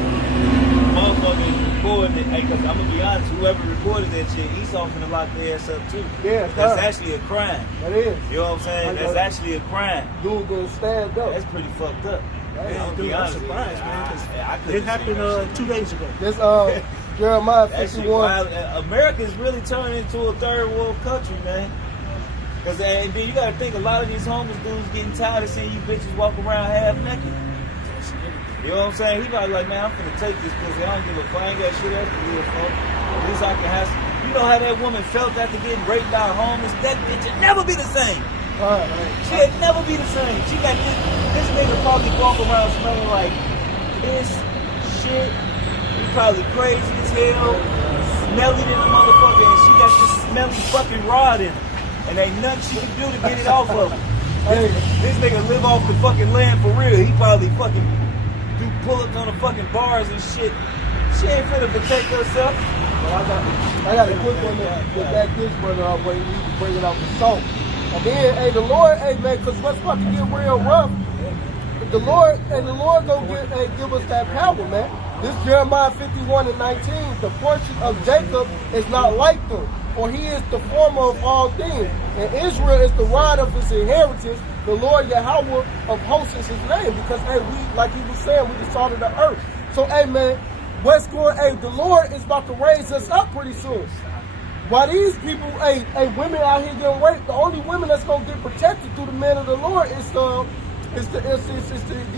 motherfuckers recording it. Because I'm going to be honest, whoever recorded that shit, Esau finna lock their ass up too. Yeah, That's sir. actually a crime. That is. You know what I'm saying? That's actually a crime. Dude gonna stand up. That's pretty fucked up. I'm gonna Dude, be I'm honest. surprised, man, I because couldn't it happened see that shit. 2 days ago. This Jeremiah That shit 51. wild. America's really turning into a third world country, man. Cause and then you gotta think a lot of these homeless dudes getting tired of seeing you bitches walk around half naked. You know what I'm saying? He probably like, man, I'm finna take this pussy. I don't give a fuck. I ain't got shit else to live for. At least I can have some. You know how that woman felt after getting raped by a homeless? That bitch would never be the same. She'd never be the same. She got this nigga probably walk around smelling like piss, shit. He probably crazy as hell, smelly than a motherfucker, and she got this smelly fucking rod in her. And ain't nothing she can do to get it off of him. This nigga live off the fucking land for real. He probably fucking do pull-ups on the fucking bars and shit. She ain't finna protect herself. I got a quick one to back this brother up where he needs to bring it out the salt. And then, hey, the Lord, hey man, because what's about to get real rough, the Lord gonna give us that power, man. This Jeremiah 51:19, the portion of Jacob is not like them. for he is the former of all things. And Israel is the rod of his inheritance. The Lord Yahweh of hosts is his name. Because, hey, we, like he was saying, we the salt of the earth. So, hey, man, what's going, hey, the Lord is about to raise us up pretty soon. Why these people, hey, women out here getting raped, the only women that's going to get protected through the man of the Lord is the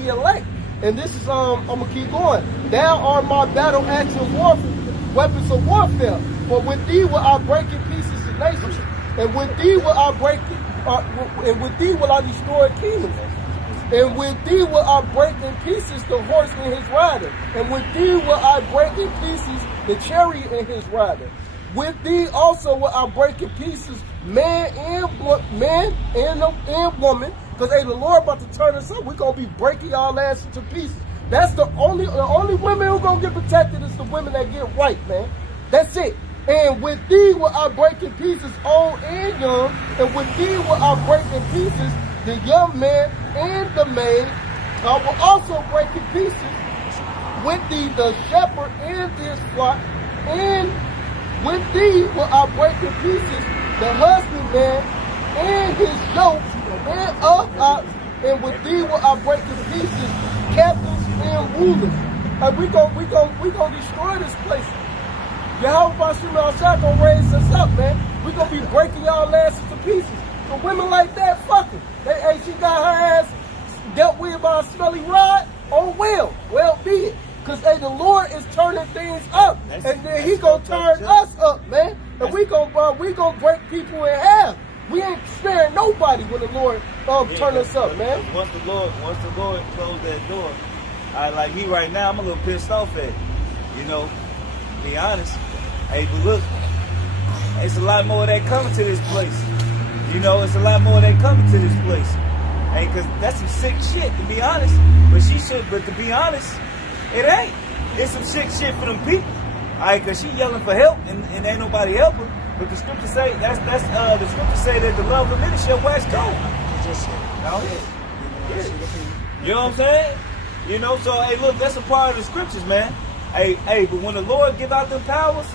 elect. And this is, I'm going to keep going. Thou art my battle axe of warfare, weapons of warfare. For with thee will I break in pieces the nations, and with thee will I break, and with thee will I destroy kingdoms. And with thee will I break in pieces the horse and his rider. And with thee will I break in pieces the chariot and his rider. With thee also will I break in pieces man and woman. Because, hey, the Lord about to turn us up. We're going to be breaking y'all ass into pieces. That's the only women who going to get protected is the women that get right, man. That's it. And with thee will I break in pieces old and young. And with thee will I break in pieces the young man and the maid. I will also break in pieces with thee the shepherd and his flock. And with thee will I break in pieces the husbandman and his yoke and of ox. And with thee will I break in pieces captains and rulers. And we gonna destroy this place. Yahweh Shemel gonna raise us up, man. We gonna be breaking y'all asses to pieces. For women like that, fuck it. Hey, she got her ass dealt with by a smelly rod. Oh well be it. Cause hey, the Lord is turning things up, and then He gonna turn us up, man. And we gonna break people in half. We ain't sparing nobody when the Lord turn us up, man. Once the Lord closed that door, like me right now, I'm a little pissed off at it. You know, to be honest. Hey, but look, it's a lot more that coming to this place. You know, it's a lot more that coming to this place. Hey, cause that's some sick shit, to be honest. But to be honest, it ain't. It's some sick shit for them people. Alright, cause she yelling for help and ain't nobody helping. But the scriptures say the scriptures say that the love of many shall wax cold. You know what I'm saying? You know, so hey, look, that's a part of the scriptures, man. Hey, but when the Lord give out them powers,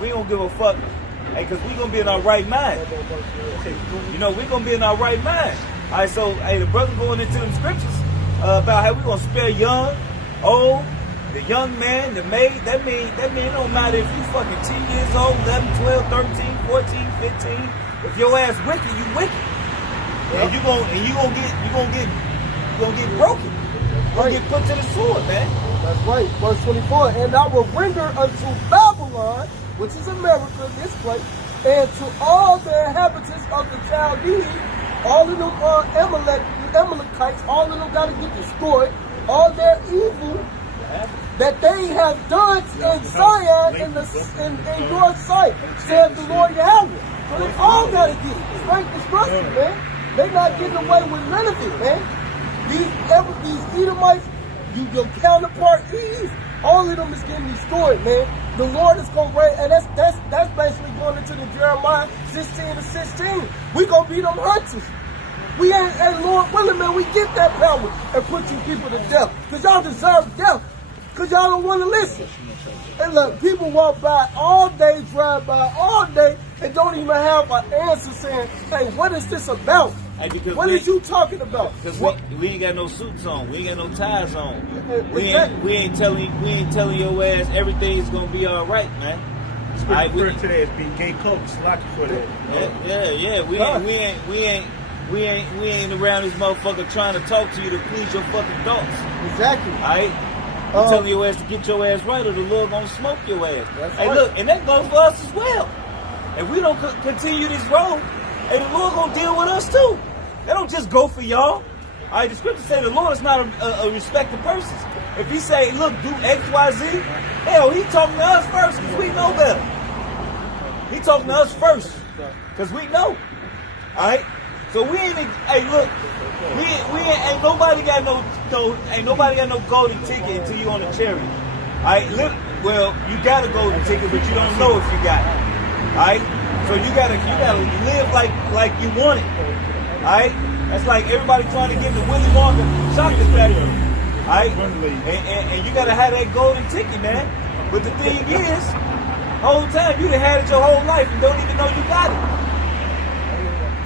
we don't give a fuck. Hey, cause we gonna be in our right mind. You know, we gonna be in our right mind. Alright, so hey, the brother going into them scriptures about how we gonna spare young, old, the young man, the maid. That mean it don't matter if you fucking 10 years old, 11, 12, 13, 14, 15. If your ass wicked, you wicked. And you gonna get broken. You gonna get put to the sword, man. That's right. Verse 24. And I will bring her unto Babylon, which is America, this place, and to all the inhabitants of the Chaldees, all of them Amalekites, all of them gotta get destroyed. All their evil that they have done in Zion in your sight, said the Lord Yahweh. So they all gotta get it. Straight destruction, man. They not getting away with none of it, man. These Edomites, your counterpart Eve, all of them is getting destroyed, man. The Lord is gonna raise, and that's basically going into the Jeremiah 16:16. We gonna be them hunters. We ain't, hey, Lord willing, man, we get that power and put you people to death. Because y'all deserve death. Because y'all don't want to listen. And look, people walk by all day, drive by all day, and don't even have an answer saying, hey, what is this about? Hey, what is you talking about? Because we ain't got no suits on. We ain't got no ties on. We ain't telling your ass everything's gonna be all right, man. I refer to that as being gay coach. Lucky for that. Yeah. We ain't around this motherfucker trying to talk to you to please your fucking thoughts. Exactly. Alright? I'm telling your ass to get your ass right or the Lord gonna smoke your ass. Hey, right. Look, and that goes for us as well. If we don't continue this road, hey, the Lord gonna deal with us too. They don't just go for y'all. Alright, the scripture say the Lord is not a respecter of persons. If he say, look, do X, Y, Z, hell, he talking to us first because we know better. He talking to us first because we know. Alright? So we ain't, hey, look, ain't nobody got no golden ticket until you on the chariot. Alright, well, you got a golden ticket, but you don't know if you got it. Alright? So you gotta live like you want it. Alright? That's like everybody trying to get the Willy Wonka chocolate factory. Alright? And you gotta have that golden ticket, man. But the thing is, Whole time you done had it your whole life and don't even know you got it.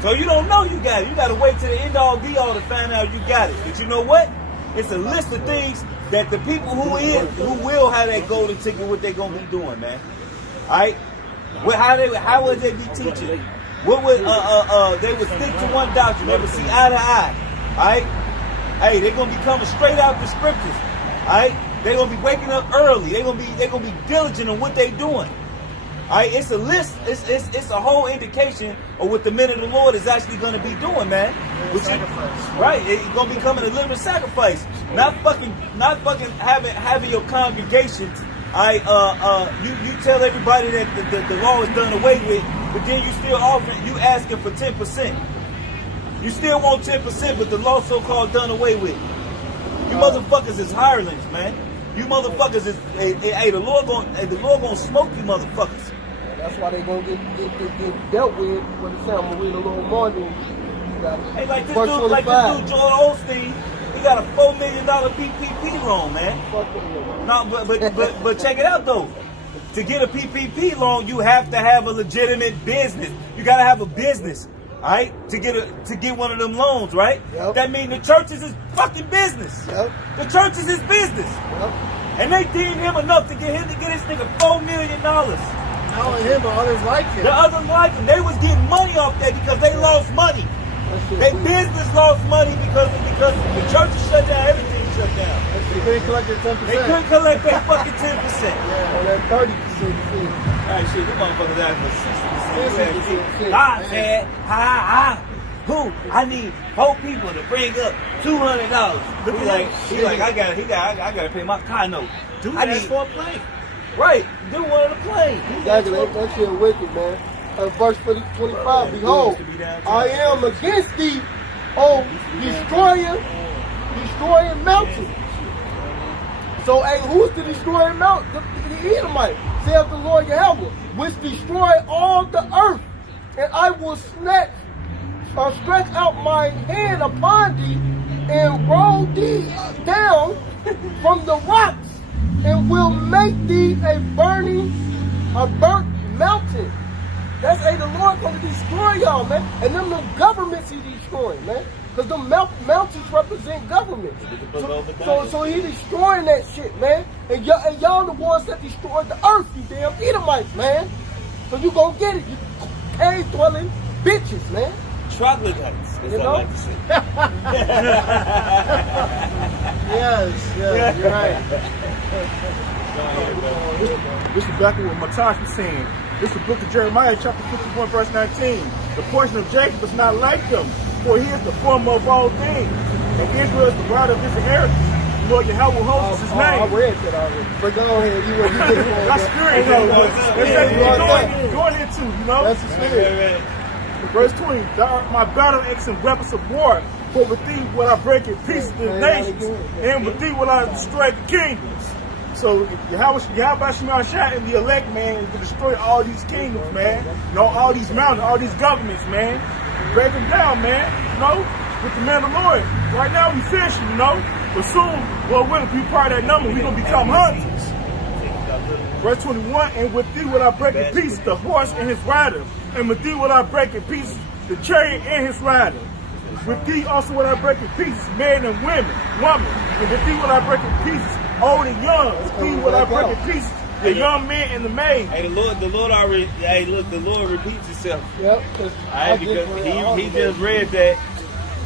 So you don't know you got it. You got to wait till the end all be all to find out you got it. But you know what? It's a list of things that the people who will have that golden ticket, what they gonna be doing, man. All right. How would they be teaching? What would they would stick to one doctrine, they would see eye to eye. Alright? Hey, they're gonna be coming straight out the scriptures. Alright? They're gonna be waking up early. They're gonna be diligent on what they're doing. Alright, it's a list, it's a whole indication of what the men of the Lord is actually gonna be doing, man. Right, it's gonna be coming a living sacrifice. Not fucking having your congregation. You tell everybody that the law is done away with, but then you asking for 10%. You still want 10%, but the law so-called done away with. You motherfuckers is hirelings, man. You motherfuckers is the Lord gonna smoke you motherfuckers. That's why they gonna get dealt with. What it sound, I'm gonna read a little more than hey, like this dude, Joel Osteen, he got a $4 million PPP loan, man. No, but check it out though. To get a PPP loan, you have to have a legitimate business. You gotta have a business, all right? To get one of them loans, right? Yep. That means the churches is fucking business. Yep. The churches is business. Yep. And they deemed him enough to get this nigga $4 million. Not only him, but others like him. The others like him. They was getting money off that because they lost money. Their business lost money because the churches shut down, everything shut down. They couldn't collect their 10%. They couldn't collect their fucking 10%. Yeah, on that 30%. Alright, shit, them motherfuckers out for 60%. 60%. God said, who? I need 4 people to bring up $200. He like, I gotta pay my car note. Dude, I that's need for a plane. right. Do one of the planes. Exactly, that shit wicked, man. Verse 25, behold, I am against thee, O destroying mountain. So, hey, who's the destroying mountain? The Edomite, saith the Lord Yahweh, which destroy all the earth, and I will stretch out my hand upon thee, and roll thee down from the rocks, and will make thee a burnt mountain. That's the Lord gonna destroy y'all, man. And them the governments he destroying, man. Because the mountains represent governments. So he destroying that shit, man. And y'all the ones that destroyed the earth, you damn Edomites, man. So you gonna get it, you cave dwelling bitches, man. Troglodytes, that's You what I know? like to say. Yes, you're right. This is exactly what Matash was saying. This is the book of Jeremiah, chapter 51, verse 19. The portion of Jacob is not like them, for he is the former of all things. And Israel is the bride of his inheritance. The Lord Yahweh holds his name. I read that already. But go ahead, you get it for That's spirit, though. Go ahead too, you know? That's the spirit. Verse 20, thou art my battle axe and weapons of war, for with thee will I break in pieces the nations, and with thee will I destroy the kingdoms. So Yahweh Shema Shah and the elect, man, is to destroy all these kingdoms, man. You know, all these mountains, all these governments, man. Break them down, man. You know, with the man of the Lord. Right now we fishing, you know. But soon, well, we'll be part of that number. We're going to become hunters. Verse 21, and with thee will I break in pieces the horse and his rider. And with thee will I break in pieces the chariot and his rider. With thee also will I break in pieces men and women. And with thee will I break in pieces old and young. With thee will I break in pieces the young men and the maid. Hey, the Lord already. Hey, look, the Lord repeats himself. Yep. Alright, because he just read that,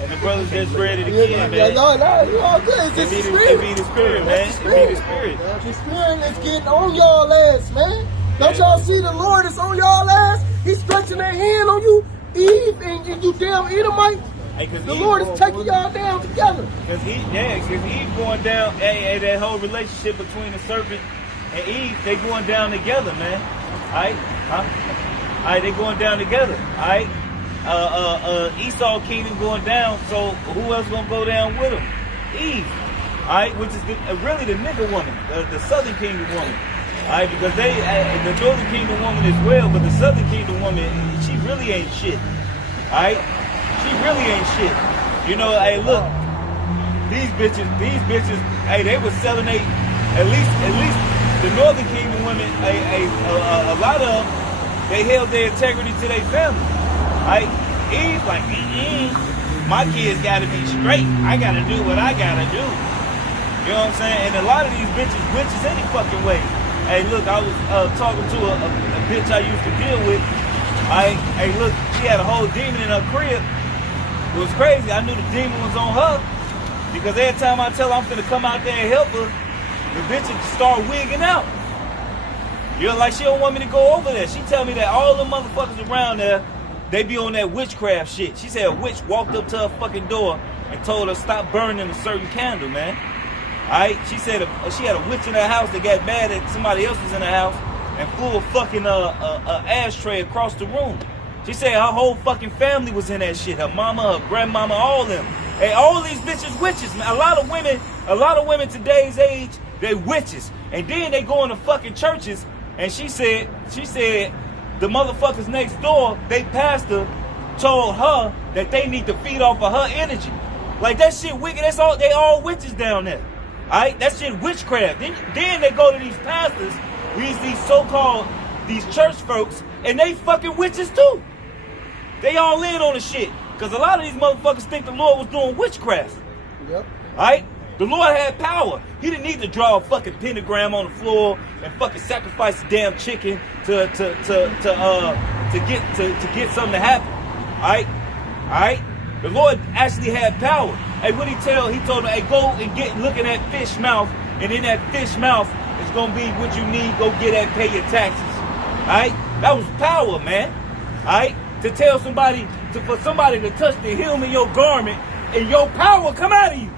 and the brothers just read it again, man. No, you all good. It's just the It be spirit. the spirit, man. It be the spirit. The spirit is getting on y'all ass, man. Don't y'all see the Lord is on y'all ass? He's stretching that hand on you, Eve, and you damn Edomite. Hey, The Lord is taking y'all down together. Because Eve going down, hey, that whole relationship between the serpent and Eve, they going down together, man. Alright? Alright, they going down together. Alright? Esau kingdom going down, so who else gonna go down with him? Eve. Alright, which is really the nigga woman, the southern kingdom woman. Alright, because the northern kingdom woman as well, but the southern kingdom woman, she really ain't shit. Alright? She really ain't shit. You know, hey, look, these bitches, hey, they was selling at least the Northern Kingdom women, a lot of them, they held their integrity to their family. Right? Eve like, my kids gotta be straight. I gotta do what I gotta do. You know what I'm saying? And a lot of these bitches witches any fucking way. Hey, look, I was talking to a bitch I used to deal with. Hey, look, she had a whole demon in her crib. It was crazy. I knew the demon was on her because every time I tell her I'm finna come out there and help her, the bitch would start wigging out. You know, like she don't want me to go over there. She tell me that all the motherfuckers around there, they be on that witchcraft shit. She said a witch walked up to her fucking door and told her stop burning a certain candle, man. Alright? She said she had a witch in her house that got mad that somebody else was in her house and flew a fucking ashtray across the room. She said her whole fucking family was in that shit. Her mama, her grandmama, all of them. Hey, all these bitches witches, man. A lot of women today's age, they witches. And then they go into fucking churches and she said the motherfuckers next door, they pastor told her that they need to feed off of her energy. Like that shit wicked. That's all. They all witches down there. Alright, that shit witchcraft. Then they go to these pastors, these so-called these church folks, and they fucking witches too. They all in on the shit. Cause a lot of these motherfuckers think the Lord was doing witchcraft. Yep. Alright? The Lord had power. He didn't need to draw a fucking pentagram on the floor and fucking sacrifice a damn chicken to get something to happen. Alright? Alright? The Lord actually had power. Hey, what he told him, hey, go and look at that fish mouth, and in that fish mouth is gonna be what you need. Go get that, pay your taxes. Alright? That was power, man. Alright? To tell somebody, for somebody to touch the hem of your garment and your power come out of you.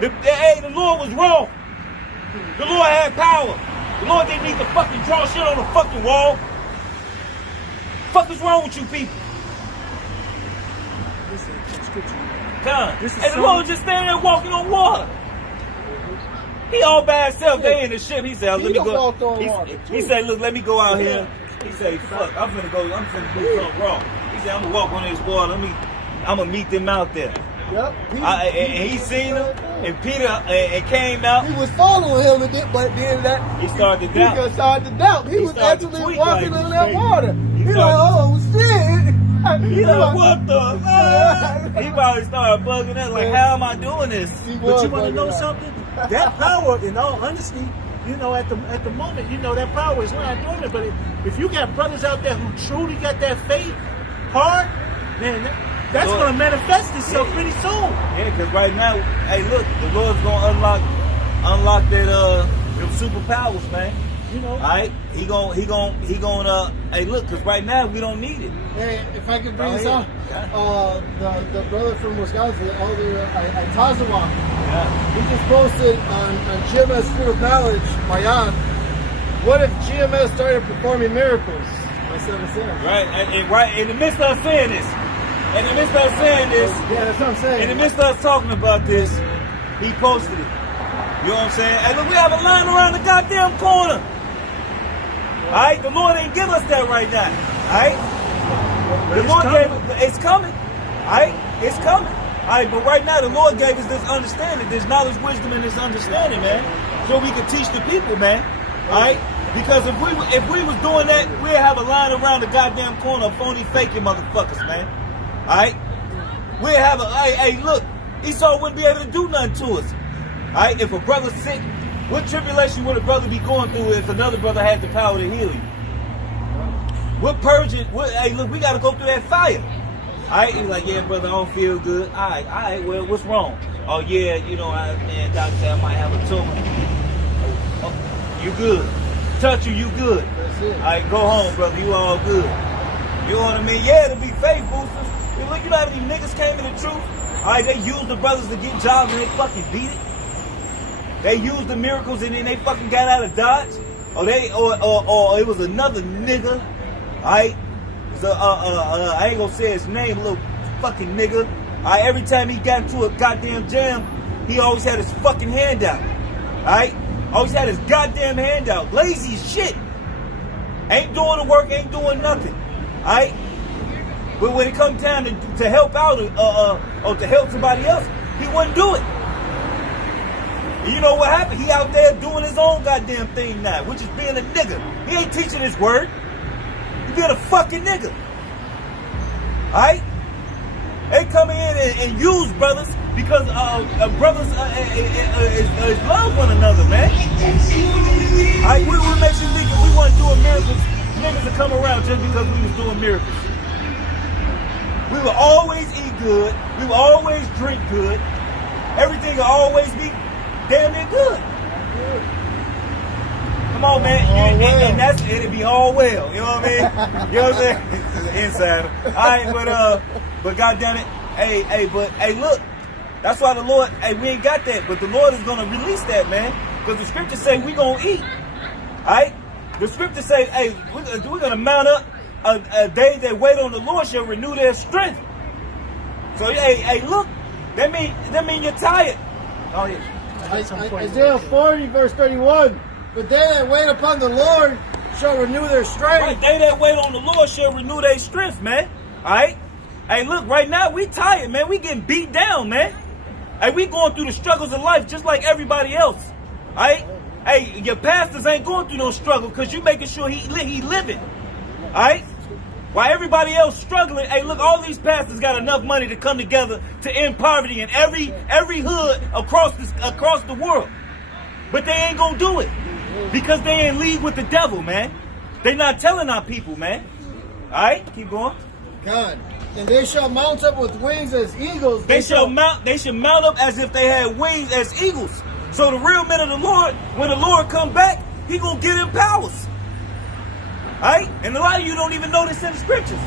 The Lord was wrong. The Lord had power. The Lord didn't need to fucking draw shit on the fucking wall. Fuck is wrong with you people? And the Lord just standing there walking on water. He all by himself. They in the ship. He said, let me go. He said, look, let me go out here. He said, fuck, I'm finna do something wrong. He said, I'm gonna walk on this water. I'm gonna meet them out there. Yep. And he seen him, and Peter and came out. He was following him, but then he started to doubt. He started to doubt. He was actually walking on that water. He's like, oh shit. He's like, what the fuck? He probably started bugging out, like, how am I doing this? But you want to know something? That power, in all honesty, you know, at the moment, you know, that power is not doing it. But if you got brothers out there who truly got that faith hard, then that's going to manifest itself pretty soon. Yeah, because right now, hey, look, the Lord's going to unlock that them superpowers, man. You know, all right, he gon' hey, look, because right now we don't need it. Hey, if I could bring this up, the brother from Wisconsin, Elder Tazawa, he just posted on GMS Fruit of Knowledge, Mayan, what if GMS started performing miracles? Right, and right in the midst of us saying this, yeah, that's what I'm saying. In the midst of us talking about this, he posted it. You know what I'm saying? Hey, look, we have a line around the goddamn corner. All right, the Lord ain't give us that right now. All right, the Lord gave us, it's coming. All right, it's coming. All right, but right now the Lord gave us this understanding, this knowledge, wisdom, and this understanding, man, so we can teach the people, man. All right, because if we was doing that, we'd have a line around the goddamn corner of phony, faking motherfuckers, man. All right, we'd have a hey, look, Esau wouldn't be able to do nothing to us. All right, if a brother's sick, what tribulation would a brother be going through if another brother had the power to heal you? What purging? Hey, look, we got to go through that fire. All right, he's like, yeah, brother, I don't feel good. All right, well, what's wrong? Oh, yeah, you know, doctor said I might have a tumor. Oh, you good. Touch you good. That's it. All right, go home, brother, you all good. You know what I mean? Yeah, to be faith boosters. Look, you know how many niggas came to the truth? All right, they used the brothers to get jobs and they fucking beat it. They used the miracles and then they fucking got out of Dodge. Or it was another nigga. Alright? I ain't gonna say his name, a little fucking nigga. Alright, every time he got into a goddamn jam, he always had his fucking hand out. Alright? Always had his goddamn hand out. Lazy as shit. Ain't doing the work, ain't doing nothing. Alright? But when it comes time to help out or to help somebody else, he wouldn't do it. And you know what happened? He out there doing his own goddamn thing now, which is being a nigga. He ain't teaching his word. He being a fucking nigga. Alright? They come in and use brothers because brothers love one another, man. Alright, what makes you think if we weren't doing miracles, niggas would come around just because we was doing miracles? We will always eat good. We will always drink good. Everything will always be damn near good. Come on, man. And that's it'll be all well. You know what I mean? You know what I'm saying? Insider. All right, but goddamn it, hey, look. That's why the Lord, we ain't got that, but the Lord is gonna release that, man, because the scriptures say we gonna eat. All right? The scriptures say, hey, we're gonna mount up. A day that wait on the Lord shall renew their strength. So, hey, look, that mean you're tired. Oh yeah. Isaiah 40 verse 31. But they that wait upon the Lord shall renew their strength. Right, they that wait on the Lord shall renew their strength, man. All right. Hey, look, right now we tired, man. We getting beat down, man. Hey, we going through the struggles of life just like everybody else. All right. Hey, your pastors ain't going through no struggle because you making sure he living. All right. While everybody else struggling, hey, look, all these pastors got enough money to come together to end poverty in every hood across the world. But they ain't gonna do it because they in league with the devil, man. They not telling our people, man. All right, keep going. God, and they shall mount up with wings as eagles. They should mount up as if they had wings as eagles. So the real men of the Lord, when the Lord come back, he gonna give them powers. Alright? And a lot of you don't even know this in the scriptures.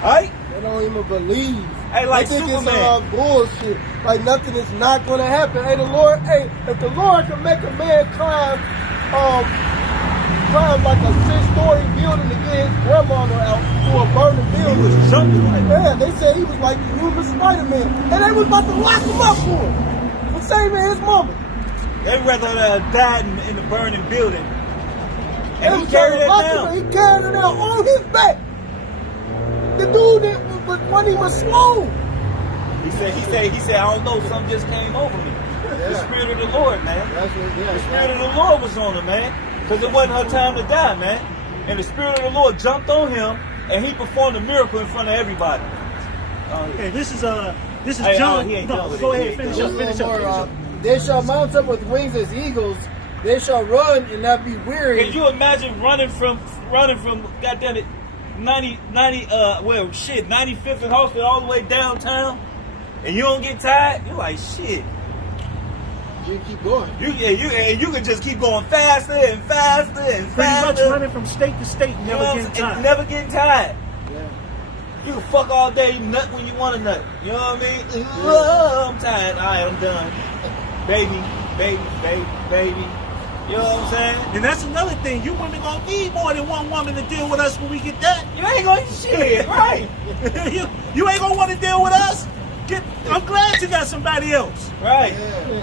Alright? They don't even believe. Hey, like they think Superman. it's all bullshit. Like nothing is not going to happen. Hey, if the Lord can make a man climb like a 6-story building to get his grandmama out through a burning building. He was jumping like that. Yeah, they said he was like the human Spider-Man. And they was about to lock him up for him. For saving his mama. They'd rather died in the burning building. And he He carried it down. He carried it out on his back. The dude when he was slow. He said, I don't know, something just came over me. Yeah. The Spirit of the Lord, man. Yeah, The Spirit of the Lord was on him, man. Because it wasn't her time to die, man. And the Spirit of the Lord jumped on him, and he performed a miracle in front of everybody. Okay, this is Hey, John. he ain't No, done with go it. ahead, finish up. They shall mount up with wings as eagles. They shall run and not be weary. Can you imagine running from goddamn it, 95th and Hospital all the way downtown, and you don't get tired? You're like, shit. You keep going. You can just keep going faster and faster and Pretty faster. much running from state to state, You know never what I'm getting saying? tired. Never getting tired. Yeah. You can fuck all day, you nut when you want to nut. You know what I mean? Oh, I'm tired. All right, I'm done. Baby. You know what I'm saying? And that's another thing. You women gonna need more than one woman to deal with us when we get that. You ain't gonna shit, right? you ain't gonna want to deal with us. I'm glad you got somebody else. Right.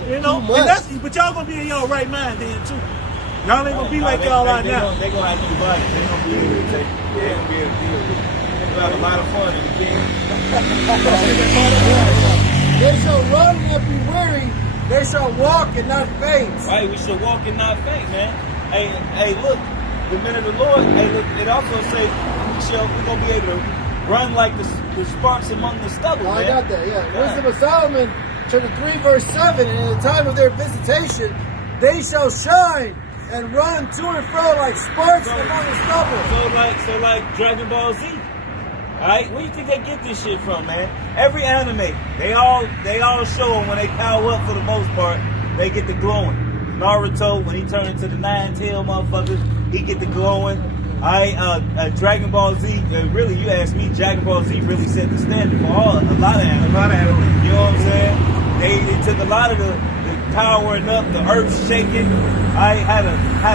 You know, Too much. but y'all gonna be in your right mind then too. Y'all ain't gonna be like y'all are now. They gonna have to do body. They gonna be able to take. They gonna be able to deal with it. They'll have a lot of fun in the game. They shall run and not be weary. They shall walk and not faint. Right, we should walk and not faint, man. Hey, look, the men of the Lord. Hey, look, it also say we're gonna be able to run like the sparks among the stubble, Oh, man. I got that, yeah. Wisdom of Solomon, chapter 3, verse 7. And in the time of their visitation, they shall shine and run to and fro like sparks among the stubble. So like Dragon Ball Z. Alright, where do you think they get this shit from, man? Every anime, they all show them when they power up for the most part, they get the glowing. Naruto, when he turned into the 9-tail motherfucker, he get the glowing. Dragon Ball Z, really, you ask me, Dragon Ball Z really set the standard for a lot of anime. You know what I'm saying? They took a lot of the powering up, the earth shaking. How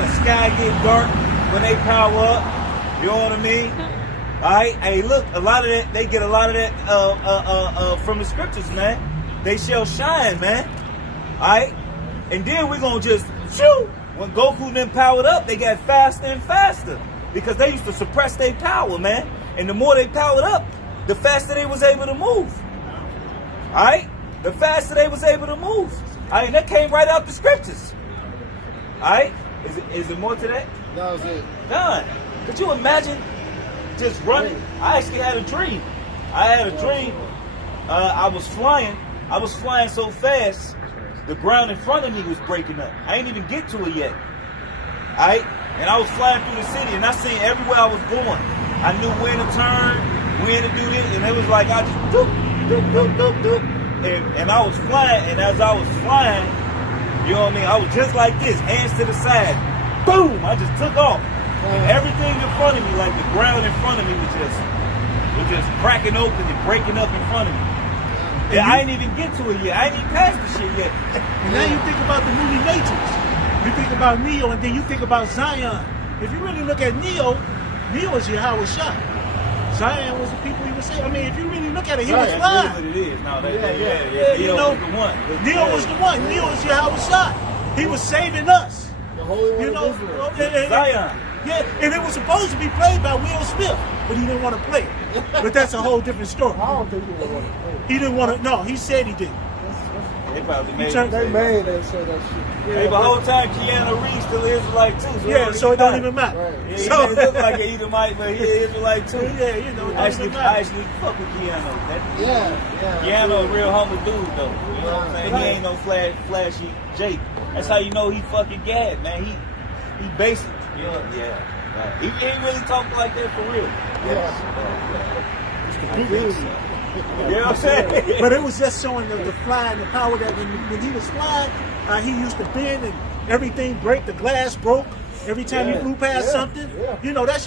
the sky get dark when they power up. You know what I mean? Alright, hey, look, a lot of that, they get a lot of that from the scriptures, man. They shall shine, man. Alright? And then we're gonna just shoot. When Goku then powered up, they got faster and faster. Because they used to suppress their power, man. And the more they powered up, the faster they was able to move. Alright? The faster they was able to move. And that came right out the scriptures. All right? Is it more to that? That was it. None. Could you imagine just running? I actually had a dream. I had a dream. I was flying so fast, the ground in front of me was breaking up. I ain't even get to it yet. Alright? And I was flying through the city and I seen everywhere I was going. I knew when to turn, when to do this, and it was like I just doop, doop, doop, doop, doop. And I was flying, and as I was flying, you know what I mean? I was just like this, hands to the side. Boom! I just took off. And everything in front of me, like the ground in front of me was just cracking open and breaking up in front of me. And I ain't even get to it yet. I ain't even passed the shit yet. And now you think about the movie Matrix. You think about Neo, and then you think about Zion. If you really look at Neo is Yahweh Shah. Zion was the people he was saying. I mean, if you really look at it, he was That's flying. really what it is. No, Yeah, you Neo know, was the one. Neo was the one. Neo was Yahweh Shah. He was saving us. The Holy One You know, of Israel. Zion. Yeah, and it was supposed to be played by Will Smith, but he didn't want to play it. But that's a whole different story. I don't think he would want to play it. He didn't want to. No, he said he did. They probably made turned- They made that say that shit. Hey, but the whole time Keanu Reeves still Israelite too. Yeah, so it don't even matter. Right. Yeah, So- he may look like an Edomite, but he is Israelite too. Yeah, you know, it don't I even actually matter. fuck with Keanu. Yeah. Keanu a real humble dude though. You know what I'm saying? He ain't no flashy Jake. That's how you know he fucking gad, man. He basic. You know? Yeah. He ain't really talking like that for real. You know what I'm saying? But it was just showing the flying, the power that when he was flying, he used to bend and everything break. The glass broke every time he flew past something. Yeah. You know that's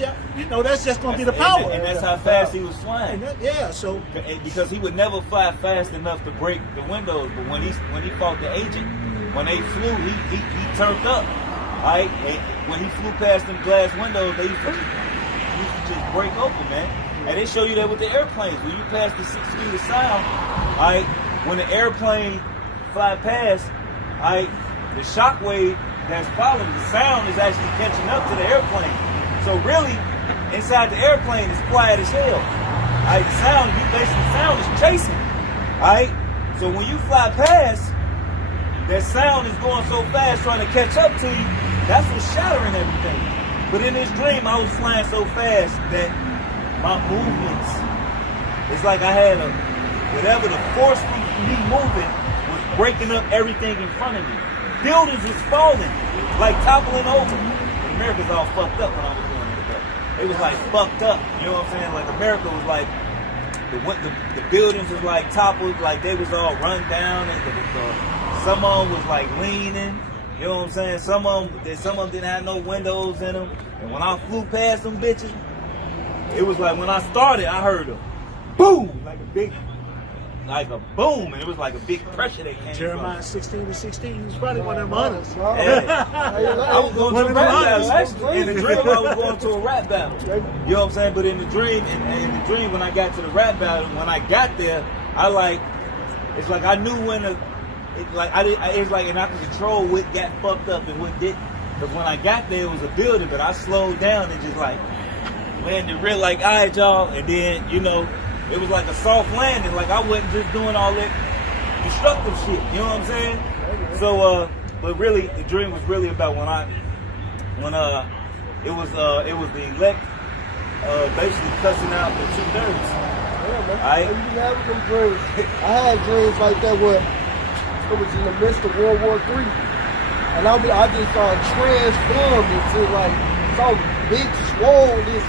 just gonna be the power. And that's how fast he was flying. So Because he would never fly fast enough to break the windows. But when he fought the agent, when they flew, he turned up. Right? And when he flew past them glass windows, they used to just break open, man. And they show you that with the airplanes. When you pass the 6 feet of sound, right? When the airplane fly past, right, the shock wave that's following the sound is actually catching up to the airplane. So really, inside the airplane is quiet as hell. Right? The sound is chasing. Right? So when you fly past, that sound is going so fast trying to catch up to you, that's what's shattering everything. But in this dream, I was flying so fast that my movements, it's like I had whatever the force from me moving was breaking up everything in front of me. Buildings was falling, like toppling over. America's all fucked up when I was doing it. It was like fucked up, you know what I'm saying? Like America was like, the buildings was like toppled, like they was all run down, and some of them was like leaning. You know what I'm saying? Some of them didn't have no windows in them. And when I flew past them bitches, it was like when I started, I heard a boom, like a boom, and it was like a big pressure that came Jeremiah 16:16 was probably one of them hunters. I was going to a rap battle. Actually, in the dream, I was going to a rap battle. You know what I'm saying? But in the dream, when I got to the rap battle, when I got there, it's like I knew when and I could control what got fucked up and what didn't. Because when I got there, it was a building, but I slowed down and just like landed real like, all right, y'all. And then, you know, it was like a soft landing. Like I wasn't just doing all that destructive shit. You know what I'm saying? So, but really, the dream was really about when it was the elect basically cussing out the two nerds. You can have them dreams. I had dreams like that where it was in the midst of World War III. And I just transformed into like some big swole, this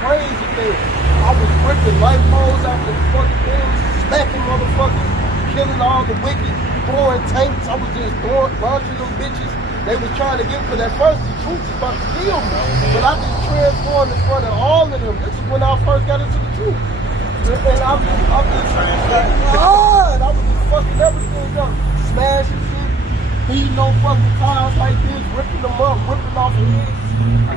crazy thing. I was ripping light poles out the fucking things, smacking motherfuckers, killing all the wicked, throwing tanks. I was just launching them bitches. They was trying to get, because at first the troops was about to kill me. But I just transformed in front of all of them. This is when I first got into the troops. And I'm just and I was just fucking everything up. Smashing shit, beating on fucking cars like this, ripping them up, ripping off the heads.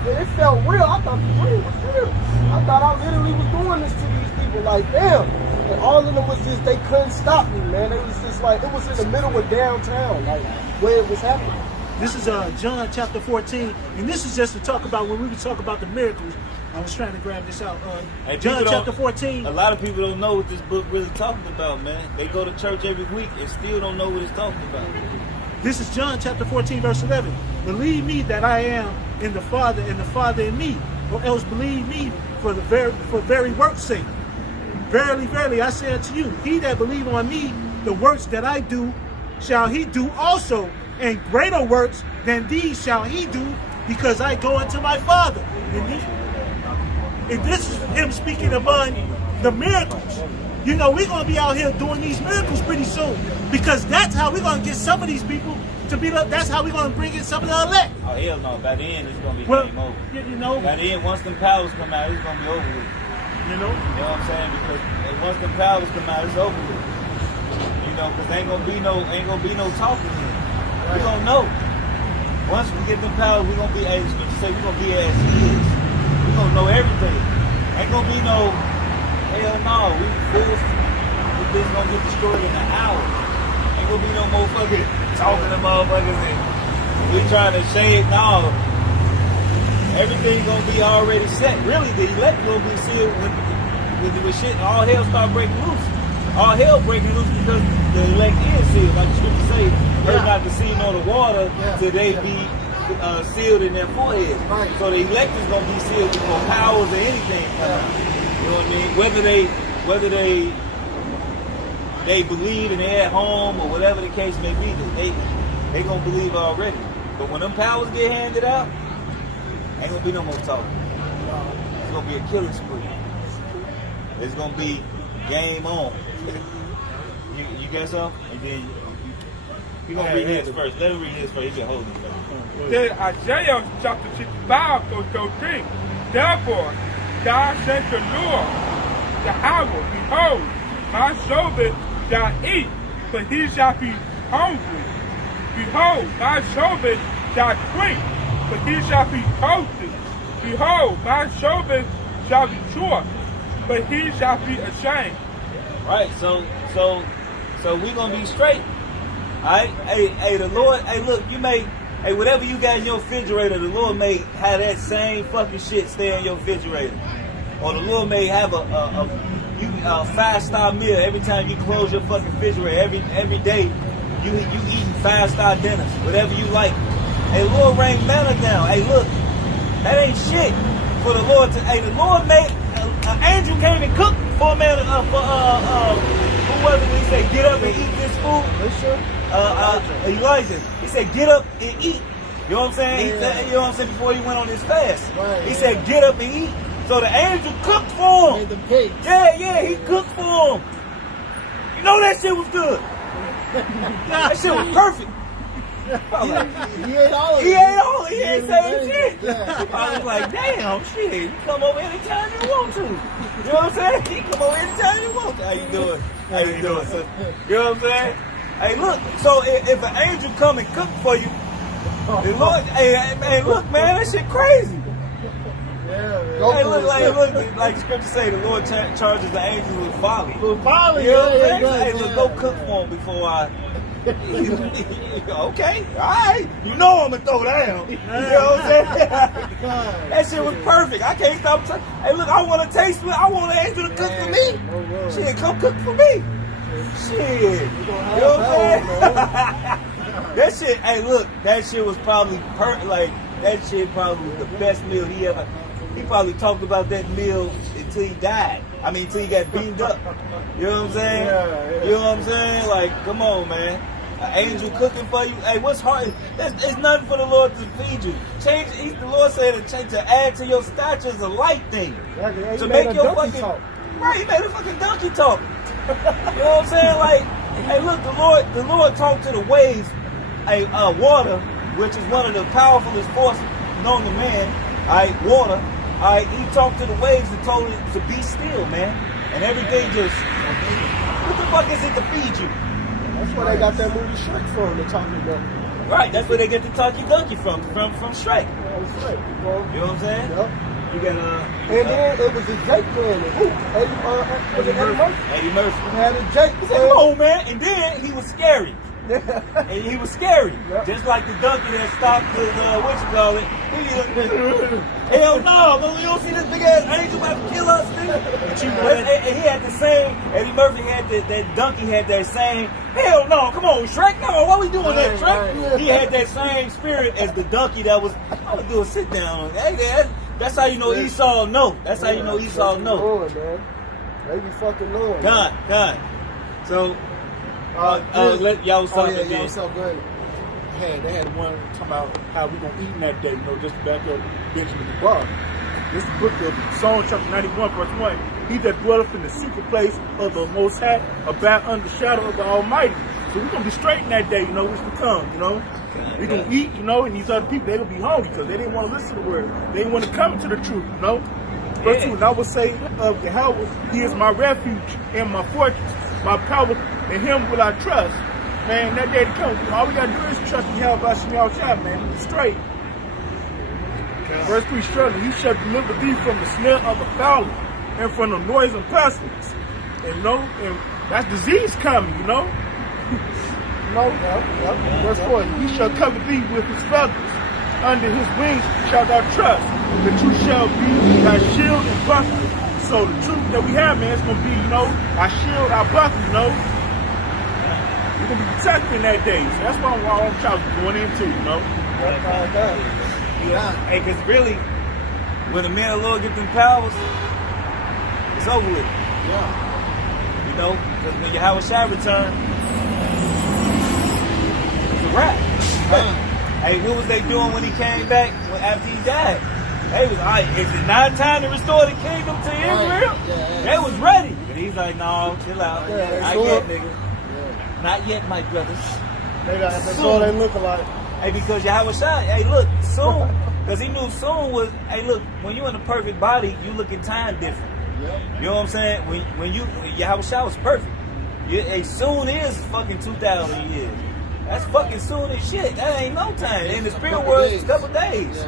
It felt real. I thought the dream was real. I thought I literally was doing this to these people, like damn. And all of them was just, they couldn't stop me, man. It was just like, it was in the middle of downtown, like where it was happening. This is John chapter 14, and this is just to talk about when we talk about the miracles. I was trying to grab this out. Hey, John people chapter don't- 14. A lot of people don't know what this book really talking about, man. They go to church every week and still don't know what it's talking about. This is John chapter 14, verse 11. Believe me that I am in the Father and the Father in me, or else believe me for very work's sake. Verily, verily, I say unto you, he that believe on me, the works that I do, shall he do also, and greater works than these shall he do, because I go unto my Father. And this is him speaking among the miracles. You know, we're going to be out here doing these miracles pretty soon, because that's how we're going to get some of these people to be, that's how we're going to bring in some of the elect. Oh, hell no. By the end, it's going to be Well, game over. you know, By the end, once them powers come out, it's going to be over with. you know, You know what I'm saying? Because once them powers come out, it's over with. You know, because ain't gonna be no talking here. We gonna know. Once we get them powers, we gonna be as Scripture say, we gonna be as he is. We gonna know everything. Ain't gonna be no hell no. We fools. This gonna get destroyed in an hour. Ain't gonna be no more fucking talking to motherfuckers and we trying to say it. No. Everything gonna be already set. Really, the elect gonna be sealed when shit, all hell start breaking loose. All hell breaking loose because the elect is sealed. Like the scripture say, hurt not the sea nor the water till they be sealed in their foreheads. Right. So the elect is gonna be sealed before powers or anything come out. You know what I mean? Whether they believe and they're at home or whatever the case may be, they gonna believe already. But when them powers get handed out, ain't gonna be no more talking. It's gonna be a killing spree. It's gonna be game on. You got some? And then you gonna read his first. Let him read his first. He can hold it first. Then Isaiah chapter 65 verse 13. Therefore, God sent the Lord, the hour, behold, my servant shall eat, but he shall be hungry. Behold, my servant shall drink, but he shall be thirsty. Behold, my servant shall be sure, but he shall be ashamed. Right, so we gonna be straight. Alright? Hey, the Lord, hey look, whatever you got in your refrigerator, the Lord may have that same fucking shit stay in your refrigerator. Or the Lord may have a 5-star meal every time you close your fucking refrigerator. Every day you eating 5-star dinners, whatever you like. Hey, Lord rain manna down. Hey, look, that ain't shit for the Lord to. Hey, the Lord made an angel came and cooked for a man. Who was it? When he said, "Get up and eat this food." Elijah. He said, "Get up and eat." You know what I'm saying? He said, you know what I'm saying? Before he went on his fast, he said, "Get up and eat." So the angel cooked for him. Made them cakes. Yeah, he cooked for him. You know that shit was good. That shit was perfect. He ate all of it. He ate all. He ain't saying shit. Yeah. I was like, damn, shit. You come over anytime you want to. You know what I'm saying? You come over anytime you want to. How you doing? How you doing, son? You know what I'm saying? Hey, look. So if an angel come and cook for you, the Lord, hey, look, man, that shit crazy. Yeah, man. Hey, look, like Scripture say, the Lord charges the angels with folly. Well, finally, You know what I'm saying? yeah, Hey, look, go cook for him before I. Okay, all right. You know I'm gonna throw down. You know what I'm saying? That shit was perfect. I can't stop. Hey, look, I want to taste it. I want an angel to cook for me. Shit, come cook for me. Shit. You know what I'm saying? That shit. Hey, look, that shit was probably that shit probably was the best meal he ever. He probably talked about that meal until he died. I mean, until he got beamed up. You know what I'm saying? Yeah. You know what I'm saying? Like, come on, man. An angel cooking for you. Hey, what's hard? It's nothing for the Lord to feed you. The Lord said to add to your stature is a light thing. To make your fucking right. He made a fucking donkey talk. You know what I'm saying? Like, hey, look, the Lord talked to the waves. Hey, water, which is one of the powerfulest forces known to man. All right, water. All right, he talked to the waves and told it to be still, man. And everything just, what the fuck is it to feed you? That's where they got that movie Shrek from, the talking about. Right, that's where they get the talkie donkey from Shrek. That was Shrek. You know what I'm saying? Yep. You got And then it was a Jake playing it. Who? Was it Eddie Murphy? Eddie Murphy. He had a Jake He said, come on, man. And then he was scary. And he was scary. Just like the donkey that stopped the, hell no, you don't see this big ass angel about to kill us, nigga. And he had the same, Eddie Murphy had that donkey had that same, hell no, come on, Shrek, no, what we doing that, Shrek? He had that same spirit as the donkey that was, all we do is sit down. Hey, that's how you know Esau know. That's how you know Esau know. They be fucking knowing. God. So, let y'all was talking again. Good. They had one talking about how we gonna eat in that day, just to back up Benjamin the Bar. This is the book of Psalm chapter 91, verse 1. He that dwelleth in the secret place of the Most High, abide under the shadow of the Almighty. So we're gonna be straight in that day, which to come, We're gonna eat, and these other people, they're gonna be hungry because they didn't want to listen to the word. They didn't want to come to the truth, Verse 2, and I will say of Yahweh, he is my refuge and my fortress, my power, in him will I trust. Man, that day to come, all we gotta do is trust in Yahweh Shemel Shah, man. We're straight. Verse 3, surely he shall deliver thee from the snare of the fowler and from the noise and pestilence. And and that's disease coming, Verse 4, he shall cover thee with his feathers. Under his wings shalt thou trust. The truth shall be thy shield and buckler. So the truth that we have, man, is going to be, our shield, our buckler, We're going to be protected in that day. So that's what I'm trying going into, Hey, because really, when the men of the Lord get them powers, it's over with. Yeah. Because when Yahweh Shai return, it's a wrap. Hey, what was they doing when he came back after he died? They was, is it not time to restore the kingdom to Israel? They was ready. But he's like, no, chill out. Not yet, nigga. Not yet, my brothers. That's all they look alike. Hey, because Yahweh Shai, hey, look, soon, because he knew soon was, hey, look, when you're in a perfect body, you look at time different. You know what I'm saying? When Yahweh Shai was perfect. Soon is fucking 2,000 years. That's fucking soon as shit. That ain't no time. In the spirit world, it's a couple days.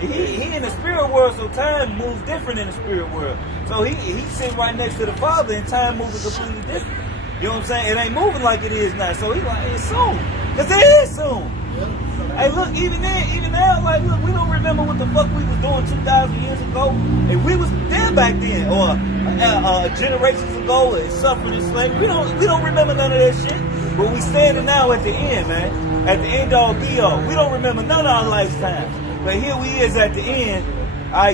He in the spirit world, so time moves different in the spirit world. So he's sitting right next to the Father, and time moving completely different. You know what I'm saying? It ain't moving like it is now. So he's like, it's soon. Because it is soon. Hey, look, even now, like, look, we don't remember what the fuck we was doing 2,000 years ago. And we was there back then, or generations ago, and suffering and slavery. We don't remember none of that shit. But we standing now at the end, man. At the end all be all. We don't remember none of our lifetimes. But here we is at the end,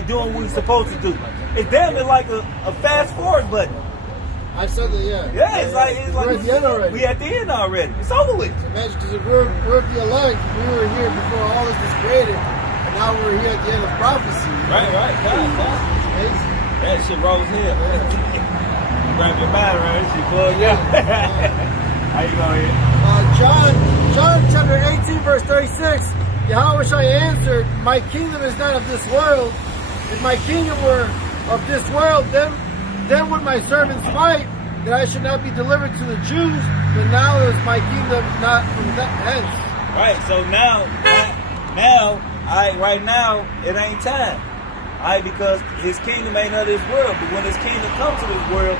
doing what we're supposed to do. It's damn near like a fast forward button. I said that, yeah. Yeah, it's like we're at the end already. We at the end already. It's over with. Imagine, because if we're the elect, we were here before all this was created, and now we're here at the end of prophecy. Right. God. It's amazing. That shit rolls here. Grab your battery, right? Shit, plug up. How you going here? John chapter 18, verse 36. Yahweh Shai answered, my kingdom is not of this world. If my kingdom were of this world, then would my servants fight, that I should not be delivered to the Jews. But now is my kingdom not from hence. Right, so right now, it ain't time. Because his kingdom ain't of this world. But when his kingdom comes to this world,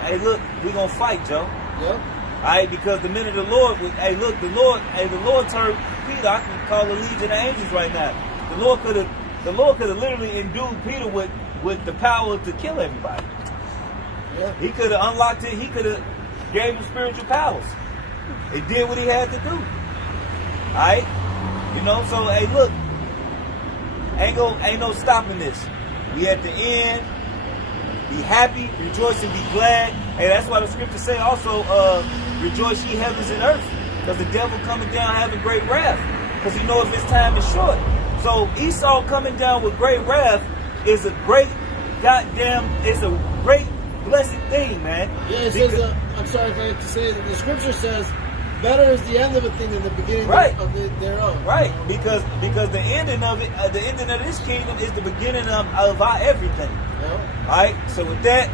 hey, look, we gonna fight, Joe. Yep. Because the minute the Lord was, the Lord turned Peter. I can call the legion of angels right now. The Lord could have literally endued Peter with the power to kill everybody. Yeah. He could have unlocked it. He could have gave him spiritual powers. It did what he had to do. Alright? So hey, look, ain't no stopping this. We at the end. Be happy, rejoice, and be glad. And that's why the scriptures say also, rejoice ye heavens and earth. Because the devil coming down having great wrath. Because he knows his time is short. So Esau coming down with great wrath is a great it's a great blessed thing, man. Yeah, it says, I'm sorry if I have to say it, the scripture says, better is the end of a thing than the beginning of it thereof. Right, because the ending of it, the ending of this kingdom is the beginning of our everything. Yeah. Alright, so with that,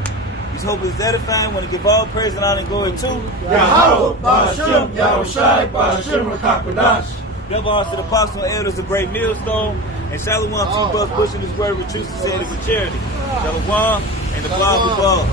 we hope it's edifying. I want to give all praise and honor and glory to Yahweh, Ba'ashem, Yahweh Shai, Ba'ashem, Rakakadash. Double honors to the apostles and elders of Great Millstone. And Shalom to you both pushing this word with truth, sincerity, with charity. Shalom and the Bible.